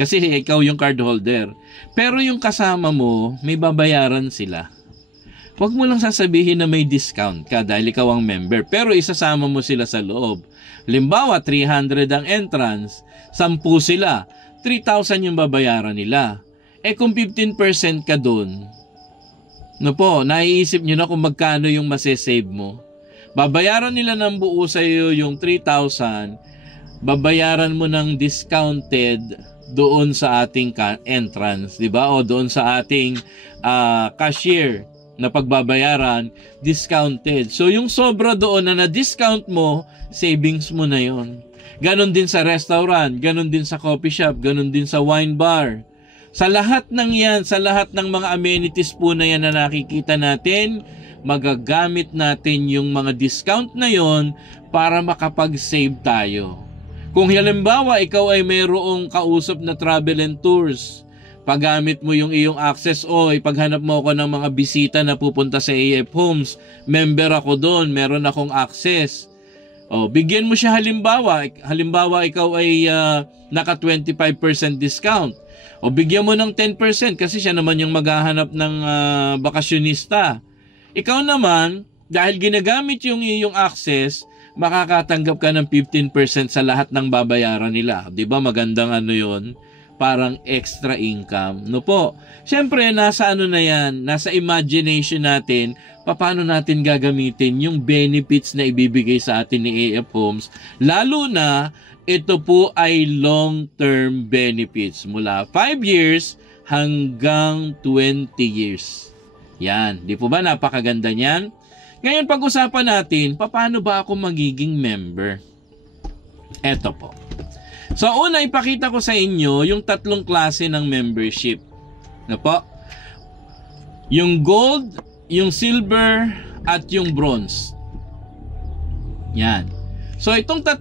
Kasi ikaw yung card holder. Pero yung kasama mo, may babayaran sila. Huwag mo lang sasabihin na may discount ka dahil ikaw ang member. Pero isasama mo sila sa loob. Halimbawa, 300 ang entrance, 10 sila, 3,000 yung babayaran nila. Kung 15% ka doon, no po, naiisip nyo na kung magkano yung masesave mo. Babayaran nila ng buo sa iyo yung 3,000, babayaran mo ng discounted doon sa ating entrance, di ba? O doon sa ating cashier na pagbabayaran, discounted. So yung sobra doon na na-discount mo, savings mo na yon. Ganon din sa restaurant, ganon din sa coffee shop, ganon din sa wine bar. Sa lahat ng yan, sa lahat ng mga amenities po na yan na nakikita natin, magagamit natin yung mga discount na yon para makapag-save tayo. Kung halimbawa, ikaw ay mayroong kausap na travel and tours, paggamit mo yung iyong access o ipaghanap mo ako ng mga bisita na pupunta sa AF Homes, member ako doon, meron akong access. O, bigyan mo siya halimbawa ikaw ay naka 25% discount. O bigyan mo ng 10% kasi siya naman yung maghahanap ng bakasyonista. Ikaw naman, dahil ginagamit yung iyong access, makakatanggap ka ng 15% sa lahat ng babayaran nila. 'Di ba magandang ano 'yon? Parang extra income. No po. Siyempre, nasa ano na yan, nasa imagination natin, paano natin gagamitin yung benefits na ibibigay sa atin ni AF Homes. Lalo na, ito po ay long-term benefits. Mula 5 years hanggang 20 years. Yan. Di po ba napakaganda niyan? Ngayon, pag-usapan natin, paano ba ako magiging member? Ito po. So, una, ipakita ko sa inyo yung 3 klase ng membership. Ano po? Yung gold, yung silver, at yung bronze. Yan. So, itong 3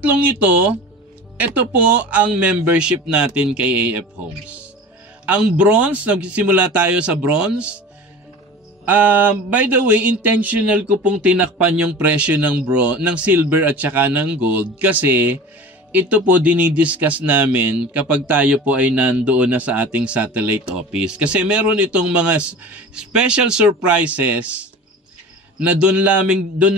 ito po ang membership natin kay AF Homes. Ang bronze, nagsimula tayo sa bronze. By the way, intentional ko pong tinakpan yung presyo ng silver at saka ng gold kasi ito po dinidiscuss namin kapag tayo po ay nandoon na sa ating satellite office. Kasi meron itong mga special surprises na doon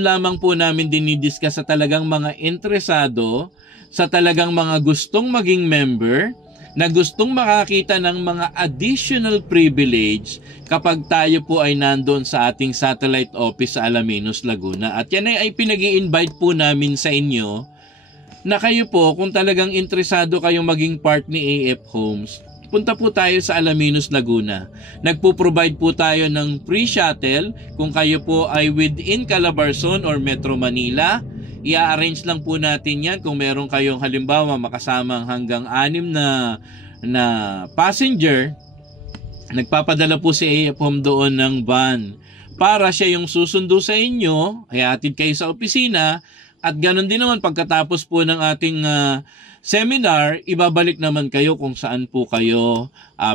lamang po namin dinidiscuss sa talagang mga interesado, sa talagang mga gustong maging member, na gustong makakita ng mga additional privilege kapag tayo po ay nandoon sa ating satellite office sa Alaminos, Laguna. At yan ay pinag-i-invite po namin sa inyo na kayo po, kung talagang interesado kayong maging part ni AF Homes, punta po tayo sa Alaminos, Laguna. Nagpo-provide po tayo ng free shuttle kung kayo po ay within Calabarzon or Metro Manila. I-arrange lang po natin yan kung meron kayong halimbawa makasamang hanggang 6 na passenger. Nagpapadala po si AF Home doon ng van para siya yung susundo sa inyo, ay hatid kayo sa opisina, at ganoon din naman pagkatapos po ng ating seminar, ibabalik naman kayo kung saan po kayo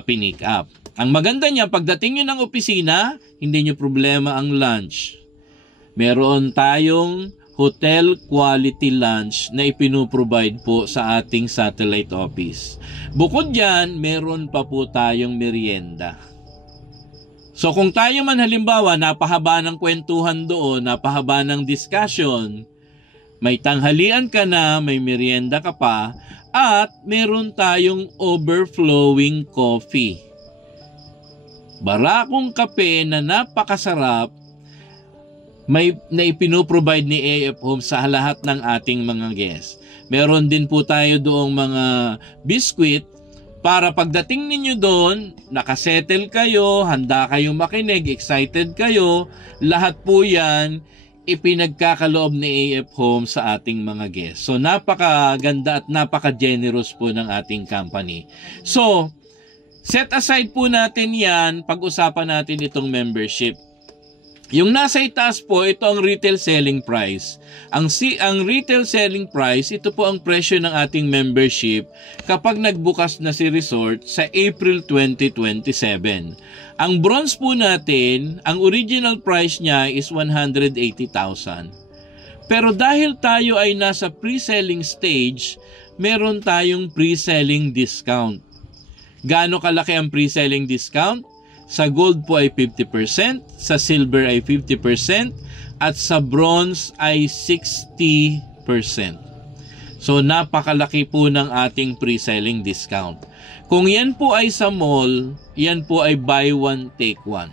pinick up. Ang maganda niya, pagdating nyo ng opisina, hindi nyo problema ang lunch. Meron tayong hotel quality lunch na ipinoprovide po sa ating satellite office. Bukod dyan, meron pa po tayong merienda. So kung tayo man halimbawa, napahaba ng kwentuhan doon, napahaba ng discussion, may tanghalian ka na, may merienda ka pa, at meron tayong overflowing coffee. Barakong kape na napakasarap, may na ipinoprovide ni AF Home sa lahat ng ating mga guests. Meron din po tayo doong mga biskwit para pagdating ninyo doon, nakasettle kayo, handa kayong makinig, excited kayo, lahat po yan ipinagkakaloob ni AF Home sa ating mga guests. So napakaganda at napaka-generous po ng ating company. So, set aside po natin yan, pag-usapan natin itong membership. Yung nasa itaas po, ito ang retail selling price. Ang retail selling price, ito po ang presyo ng ating membership kapag nagbukas na si resort sa April 2027. Ang bronze po natin, ang original price niya is 180,000. Pero dahil tayo ay nasa pre-selling stage, meron tayong pre-selling discount. Gaano kalaki ang pre-selling discount? Sa gold po ay 50%, sa silver ay 50%, at sa bronze ay 60%. So napakalaki po ng ating pre-selling discount. Kung yan po ay sa mall, yan po ay buy one, take one.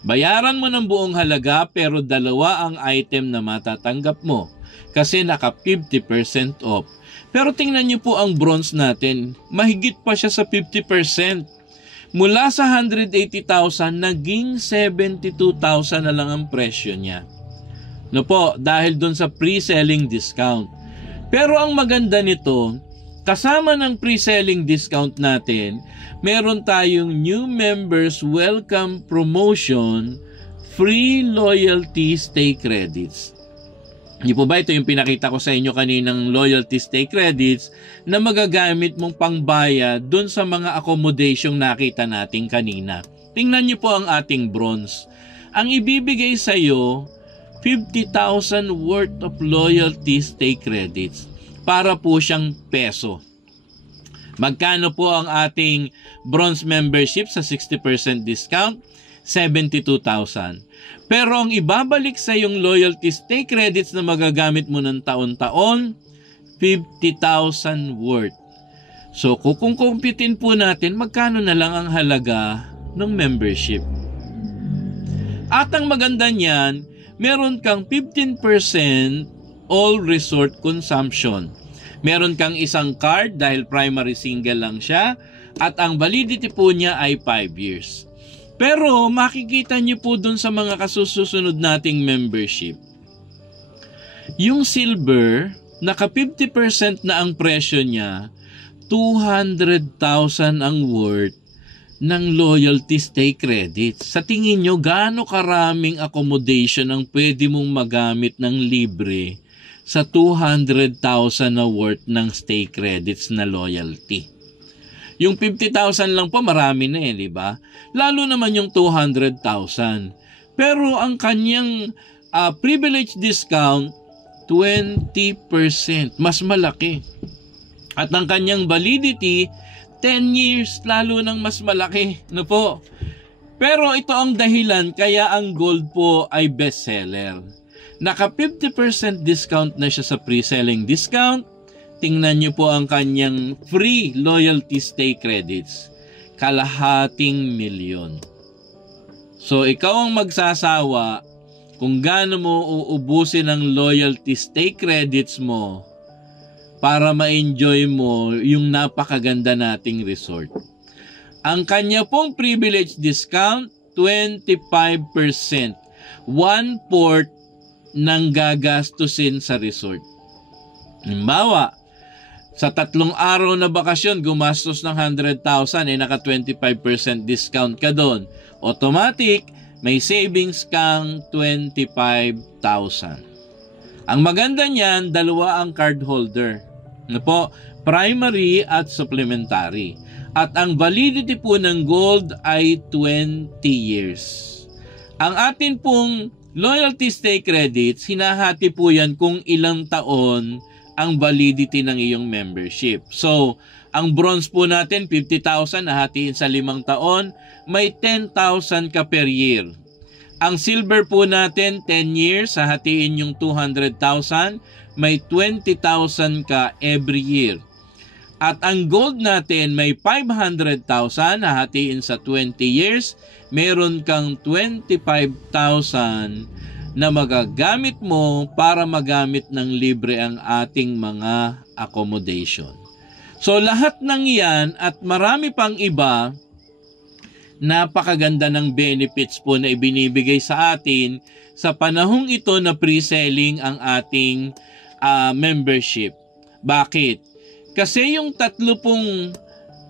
Bayaran mo ng buong halaga pero dalawa ang item na matatanggap mo kasi naka 50% off. Pero tingnan niyo po ang bronze natin, mahigit pa siya sa 50%. Mula sa 180,000, naging 72,000 na lang ang presyo niya. No po, dahil dun sa pre-selling discount. Pero ang maganda nito, kasama ng pre-selling discount natin, meron tayong new members welcome promotion, free loyalty stay credits. Hindi po ba ito yung pinakita ko sa inyo kaninang loyalty stay credits na magagamit mong pangbayad dun sa mga accommodations nakita natin kanina. Tingnan niyo po ang ating bronze. Ang ibibigay sa iyo, 50,000 worth of loyalty stay credits para po siyang peso. Magkano po ang ating bronze membership sa 60% discount? 72,000. Pero ang ibabalik sa yung loyalty stay credits na magagamit mo ng taon-taon, 50,000 worth. So kung kumpitin po natin, magkano na lang ang halaga ng membership. At ang maganda niyan, meron kang 15% all resort consumption. Meron kang isang card dahil primary single lang siya at ang validity po niya ay 5 years. Pero makikita niyo po dun sa mga kasusunod nating membership. Yung silver, naka 50% na ang presyo niya, 200,000 ang worth ng loyalty stay credits. Sa tingin nyo, gaano karaming accommodation ang pwede mong magamit ng libre sa 200,000 na worth ng stay credits na loyalty? Yung 50,000 lang po, marami na di ba? Lalo naman yung 200,000. Pero ang kanyang privilege discount, 20%. Mas malaki. At ang kanyang validity, 10 years, lalo nang mas malaki. No po? Pero ito ang dahilan kaya ang gold po ay bestseller. Naka 50% discount na siya sa pre-selling discount. Tingnan nyo po ang kanyang free loyalty stay credits. Kalahating milyon. So ikaw ang magsasawa kung gaano mo uubusin ang loyalty stay credits mo para ma-enjoy mo yung napakaganda nating resort. Ang kanya pong privilege discount, 25%. 1/4 ng gagastusin sa resort. Halimbawa, sa 3 araw na bakasyon, gumastos ng 100,000, naka 25% discount ka doon. Automatic, may savings kang 25,000. Ang maganda niyan, dalawa ang card holder. Ano po? Primary at supplementary. At ang validity po ng gold ay 20 years. Ang atin pong loyalty stay credits, hinahati po yan kung ilang taon ang validity ng iyong membership. So, ang bronze po natin, 50,000, nahatiin sa 5 taon, may 10,000 ka per year. Ang silver po natin, 10 years, hahatiin yung 200,000, may 20,000 ka every year. At ang gold natin may 500,000, hahatiin sa 20 years, meron kang 25,000 na magagamit mo para magamit ng libre ang ating mga accommodation. So lahat ng yan at marami pang iba, napakaganda ng benefits po na ibinibigay sa atin sa panahong ito na pre-selling ang ating membership. Bakit? Kasi yung 3 pong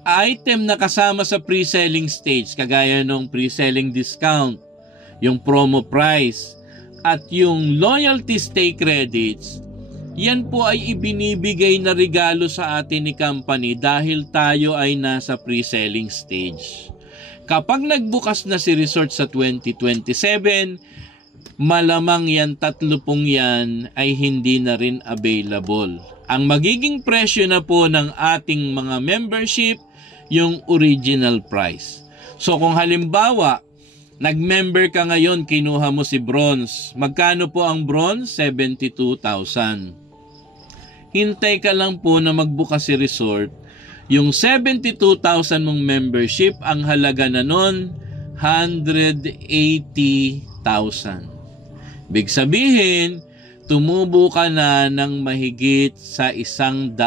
item na kasama sa pre-selling stage, kagaya ng pre-selling discount, yung promo price, at yung loyalty stay credits, yan po ay ibinibigay na regalo sa atin ni company dahil tayo ay nasa pre-selling stage. Kapag nagbukas na si resort sa 2027, malamang yan 3 pong yan ay hindi na rin available. Ang magiging presyo na po ng ating mga membership, yung original price. So kung halimbawa, nag-member ka ngayon, kinuha mo si bronze. Magkano po ang bronze? 72,000. Hintay ka lang po na magbukas si resort. Yung 72,000 mong membership, ang halaga na nun, 180,000. Big sabihin, tumubo ka na ng mahigit sa 100,000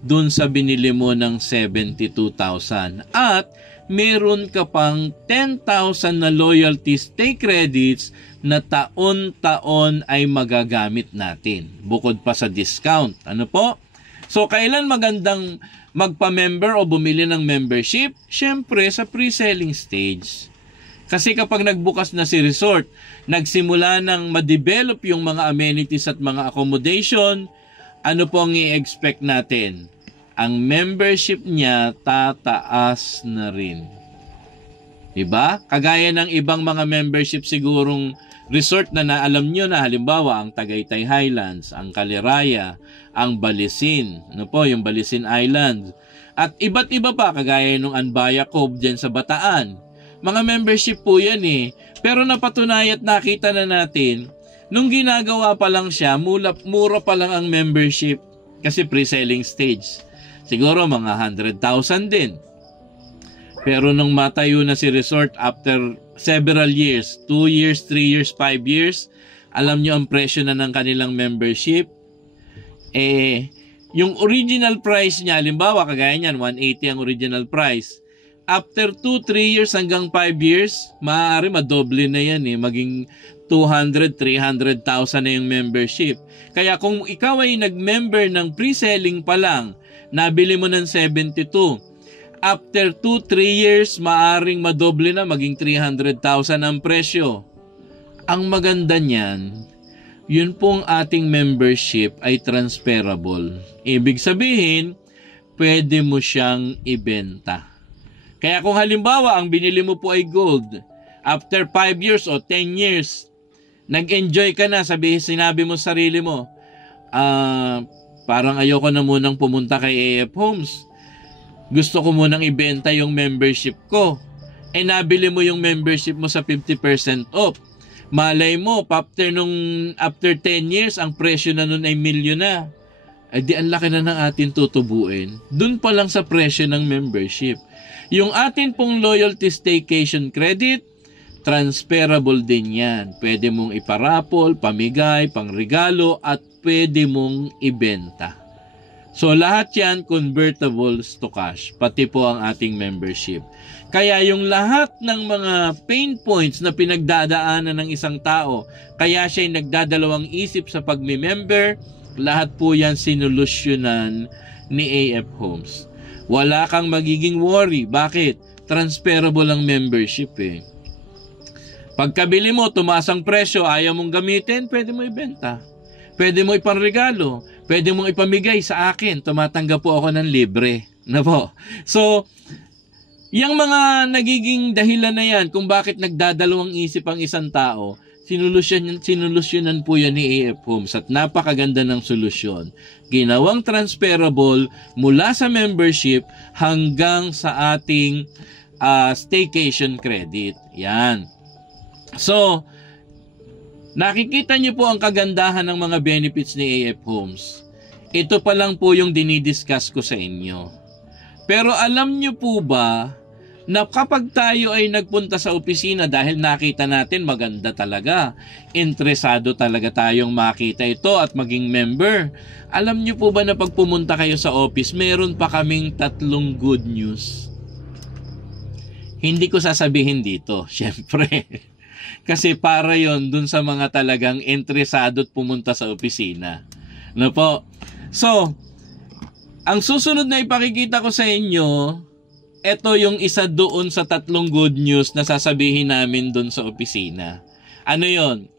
dun sa binili mo ng 72,000. At meron ka pang 10,000 na loyalty stay credits na taon-taon ay magagamit natin. Bukod pa sa discount. Ano po? So, kailan magandang magpa-member o bumili ng membership? Siyempre, sa pre-selling stage. Kasi kapag nagbukas na si resort, nagsimula ng ma-develop yung mga amenities at mga accommodation, ano po ang i-expect natin? Ang membership niya tataas na rin. Diba? Kagaya ng ibang mga membership sigurong resort na naalam nyo na, halimbawa ang Tagaytay Highlands, ang Caliraya, ang Balisin, ano po, yung Balisin Island, at iba't iba pa kagaya ng Anbaya Cove dyan sa Bataan. Mga membership po yan eh. Pero napatunayan at nakita na natin, nung ginagawa pa lang siya, mura pa lang ang membership kasi pre-selling stage. Siguro mga 100,000 din. Pero nung matayo na si resort after several years, 2 years, 3 years, 5 years, alam nyo ang presyo na ng kanilang membership. Yung original price niya, halimbawa kagaya niyan, 180 ang original price. After 2-3 years hanggang 5 years, maaari madoble na yan eh. Maging 200,000-300,000 na yung membership. Kaya kung ikaw ay nag-member ng pre-selling pa lang, nabili mo ng 72, after 2-3 years, maaring madoble na, maging 300,000 ang presyo. Ang maganda niyan, yun pong ating membership ay transferable. Ibig sabihin, pwede mo siyang ibenta. Kaya kung halimbawa, ang binili mo po ay gold, after 5 years o 10 years, nag-enjoy ka na, sinabi mo sa sarili mo, parang ayoko na munang pumunta kay AF Homes. Gusto ko munang ibenta yung membership ko. nabili mo yung membership mo sa 50% off. Malay mo, after 10 years, ang presyo na nun ay milyon na. Di ang laki na ng atin tutubuin. Dun pa lang sa presyo ng membership. Yung atin pong loyalty staycation credit, transferable din yan. Pwede mong iparapol, pamigay, pangregalo, at pwede mong ibenta. So lahat yan convertibles to cash, pati po ang ating membership. Kaya yung lahat ng mga pain points na pinagdadaanan ng isang tao, kaya siya nagdadalawang isip sa pagme-member, lahat po yan sinolusyonan ni AF Homes. Wala kang magiging worry. Bakit? Transferable ang membership eh. Pagkabili mo, tumaas ang presyo, ayaw mong gamitin, pwede mo ibenta. Pwede mo ipanregalo. Pwede mong ipamigay sa akin. Tumatanggap po ako ng libre. Na po. So, yung mga nagiging dahilan na yan kung bakit nagdadalawang isip ang isang tao, sinulusyonan po yan ni AF Homes at napakaganda ng solusyon. Ginawang transferable mula sa membership hanggang sa ating staycation credit. Yan. So, nakikita niyo po ang kagandahan ng mga benefits ni AF Homes. Ito pa lang po yung dinidiscuss ko sa inyo. Pero alam niyo po ba na kapag tayo ay nagpunta sa opisina dahil nakita natin maganda talaga, interesado talaga tayong makita ito at maging member. Alam niyo po ba na pag pumunta kayo sa office, meron pa kaming 3 good news. Hindi ko sasabihin dito, syempre. Kasi para yon dun sa mga talagang interesado at pumunta sa opisina. No po? So, ang susunod na ipakikita ko sa inyo, ito yung isa doon sa 3 good news na sasabihin namin doon sa opisina. Ano yon?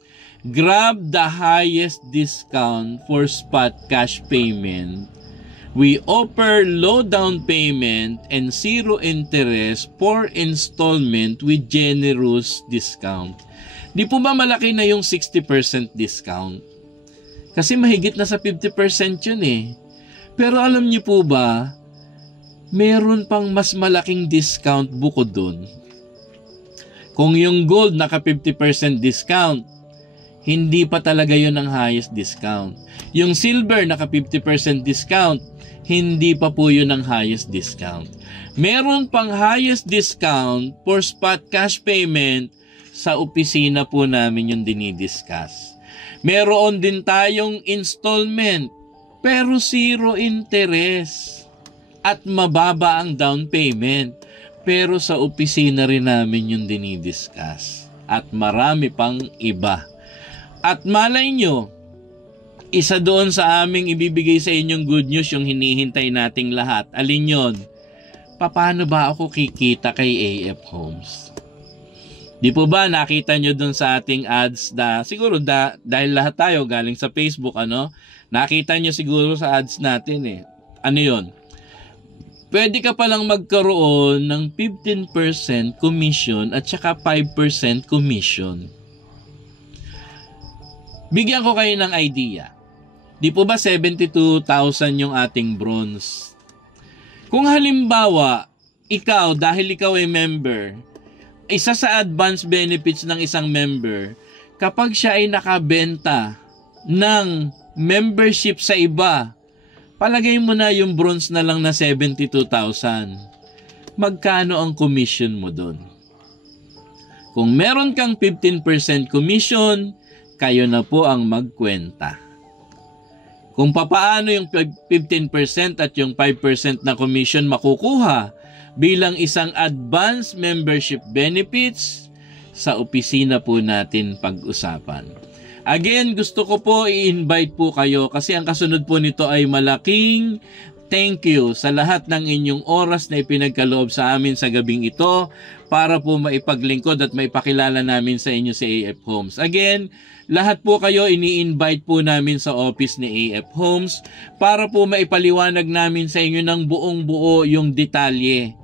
Grab the highest discount for spot cash payment. We offer low down payment and 0 interest for installment with generous discount. Di po ba malaki na yung 60% discount? Kasi mahigit na sa 50% yun eh. Pero alam niyo po ba, meron pang mas malaking discount bukod dun. Kung yung gold naka 50% discount, hindi pa talaga yun ang highest discount. Yung silver naka 50% discount, hindi pa po yun ang highest discount. Meron pang highest discount for spot cash payment sa opisina po namin yung dinidiscuss. Meron din tayong installment pero 0 interest at mababa ang down payment pero sa opisina rin namin yung dinidiscuss at marami pang iba. At malay nyo, isa doon sa aming ibibigay sa inyong good news yung hinihintay nating lahat. Alin yun? Paano ba ako kikita kay AF Homes? Di po ba nakita nyo dun sa ating ads na siguro dahil lahat tayo galing sa Facebook, ano? Nakita nyo siguro sa ads natin eh. Ano yon? Pwede ka palang magkaroon ng 15% commission at saka 5% commission. Bigyan ko kayo ng idea. Di po ba 72,000 yung ating bronze? Kung halimbawa, dahil ikaw ay member, isa sa advance benefits ng isang member, kapag siya ay nakabenta ng membership sa iba, palagay mo na yung bronze na lang na 72,000. Magkano ang commission mo doon? Kung meron kang 15% commission, kayo na po ang magkwenta. Kung papaano yung 15% at yung 5% na commission makukuha bilang isang advanced membership benefits, sa opisina po natin pag-usapan. Again, gusto ko po i-invite po kayo kasi ang kasunod po nito ay malaking thank you sa lahat ng inyong oras na ipinagkaloob sa amin sa gabing ito para po maipaglingkod at maipakilala namin sa inyo si AF Homes. Again, lahat po kayo ini-invite po namin sa office ni AF Homes para po maipaliwanag namin sa inyo ng buong buo yung detalye.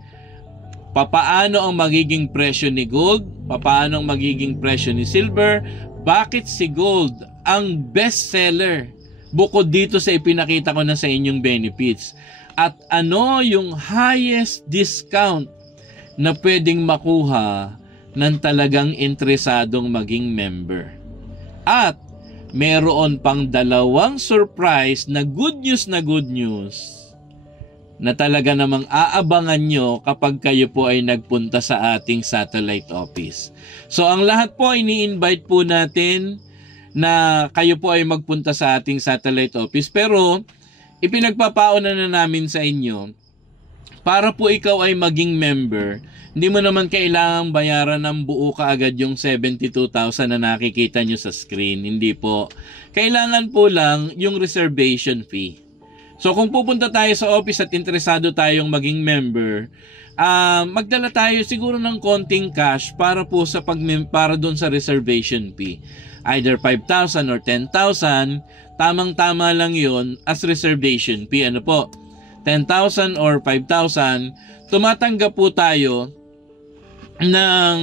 Papaano ang magiging presyo ni gold? Papaano ang magiging presyo ni silver? Bakit si gold ang best seller? Bukod dito sa ipinakita ko na sa inyong benefits. At ano yung highest discount na pwedeng makuha ng talagang interesadong maging member. At meron pang 2 surprise na good news na talaga namang aabangan nyo kapag kayo po ay nagpunta sa ating satellite office. So ang lahat po ini-invite po natin na kayo po ay magpunta sa ating satellite office, pero ipinagpapauna na namin sa inyo para po ikaw ay maging member. Hindi mo naman kailangang bayaran ng buo kaagad yung 72,000 na nakikita nyo sa screen. Hindi po. Kailangan po lang yung reservation fee. So kung pupunta tayo sa office at interesado tayong maging member, magdala tayo siguro ng konting cash para po para doon sa reservation fee. Either 5,000 or 10,000, tamang-tama lang yon as reservation fee. Ano po? 10,000 or 5,000, tumatanggap po tayo ng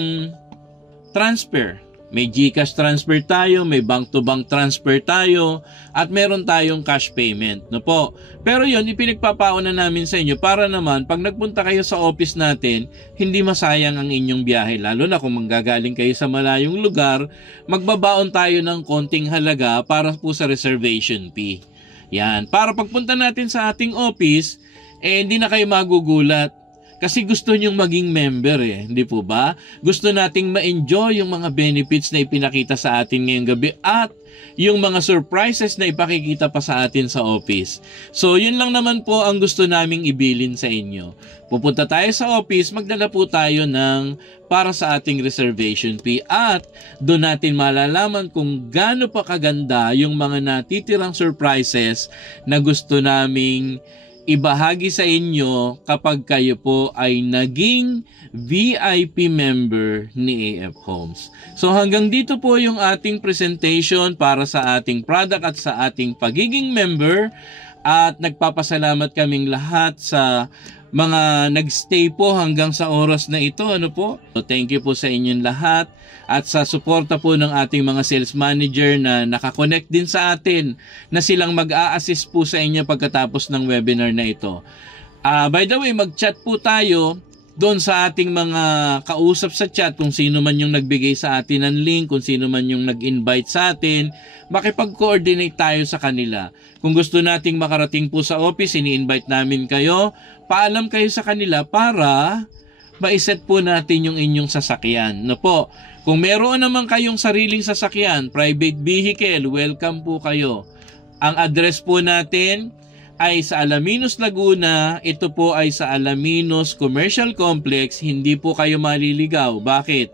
transfer. May GCash transfer tayo, may bank-to-bank transfer tayo, at meron tayong cash payment. No po? Pero yun, ipinagpapauna namin sa inyo para naman pag nagpunta kayo sa office natin, hindi masayang ang inyong biyahe. Lalo na kung manggagaling kayo sa malayong lugar, magbabaon tayo ng konting halaga para po sa reservation fee. Yan. Para pagpunta natin sa ating office, hindi na kayo magugulat. Kasi gusto nyong maging member hindi po ba? Gusto nating ma-enjoy yung mga benefits na ipinakita sa atin ngayong gabi at yung mga surprises na ipakikita pa sa atin sa office. So yun lang naman po ang gusto naming ibilin sa inyo. Pupunta tayo sa office, magdala po tayo ng para sa ating reservation fee at doon natin malalaman kung gaano pa kaganda yung mga natitirang surprises na gusto naming ibahagi sa inyo kapag kayo po ay naging VIP member ni AF Homes. So hanggang dito po yung ating presentation para sa ating product at sa ating pagiging member, at nagpapasalamat kaming lahat sa mga nagstay po hanggang sa oras na ito. Ano po? So thank you po sa inyong lahat at sa suporta po ng ating mga sales manager na nakakonect din sa atin na silang mag-a-assist po sa inyo pagkatapos ng webinar na ito. By the way, mag-chat po tayo doon sa ating mga kausap sa chat, kung sino man yung nagbigay sa atin ng link, kung sino man yung nag-invite sa atin, makipag-coordinate tayo sa kanila. Kung gusto nating makarating po sa office, ini-invite namin kayo, paalam kayo sa kanila para maiset po natin yung inyong sasakyan. No po, kung meron naman kayong sariling sasakyan, private vehicle, welcome po kayo. Ang address po natin ay sa Alaminos, Laguna. Ito po ay sa Alaminos Commercial Complex. Hindi po kayo maliligaw. Bakit?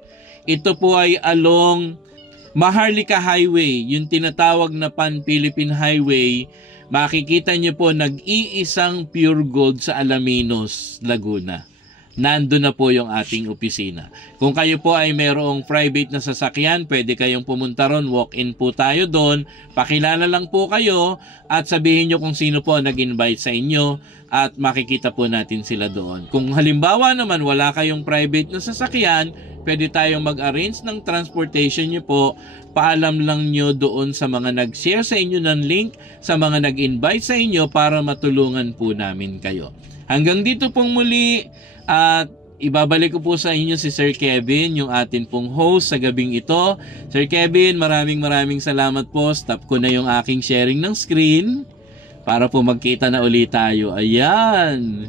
Ito po ay along Maharlika Highway, yung tinatawag na Pan-Philippine Highway. Makikita nyo po nag-iisang Pure Gold sa Alaminos, Laguna. Nandun na po yung ating opisina. Kung kayo po ay mayroong private na sasakyan, pwede kayong pumunta ron, walk-in po tayo doon, pakilala lang po kayo at sabihin nyo kung sino po nag-invite sa inyo at makikita po natin sila doon. Kung halimbawa naman wala kayong private na sasakyan, pwede tayong mag-arrange ng transportation nyo po, paalam lang nyo doon sa mga nag-share sa inyo ng link, sa mga nag-invite sa inyo para matulungan po namin kayo. Hanggang dito pong muli, at ibabalik ko po sa inyo si Sir Kevin, yung atin pong host sa gabing ito. Sir Kevin, maraming salamat po. Stop ko na yung aking sharing ng screen para po magkita na ulit tayo. Ayan.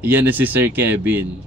Ayan na si Sir Kevin.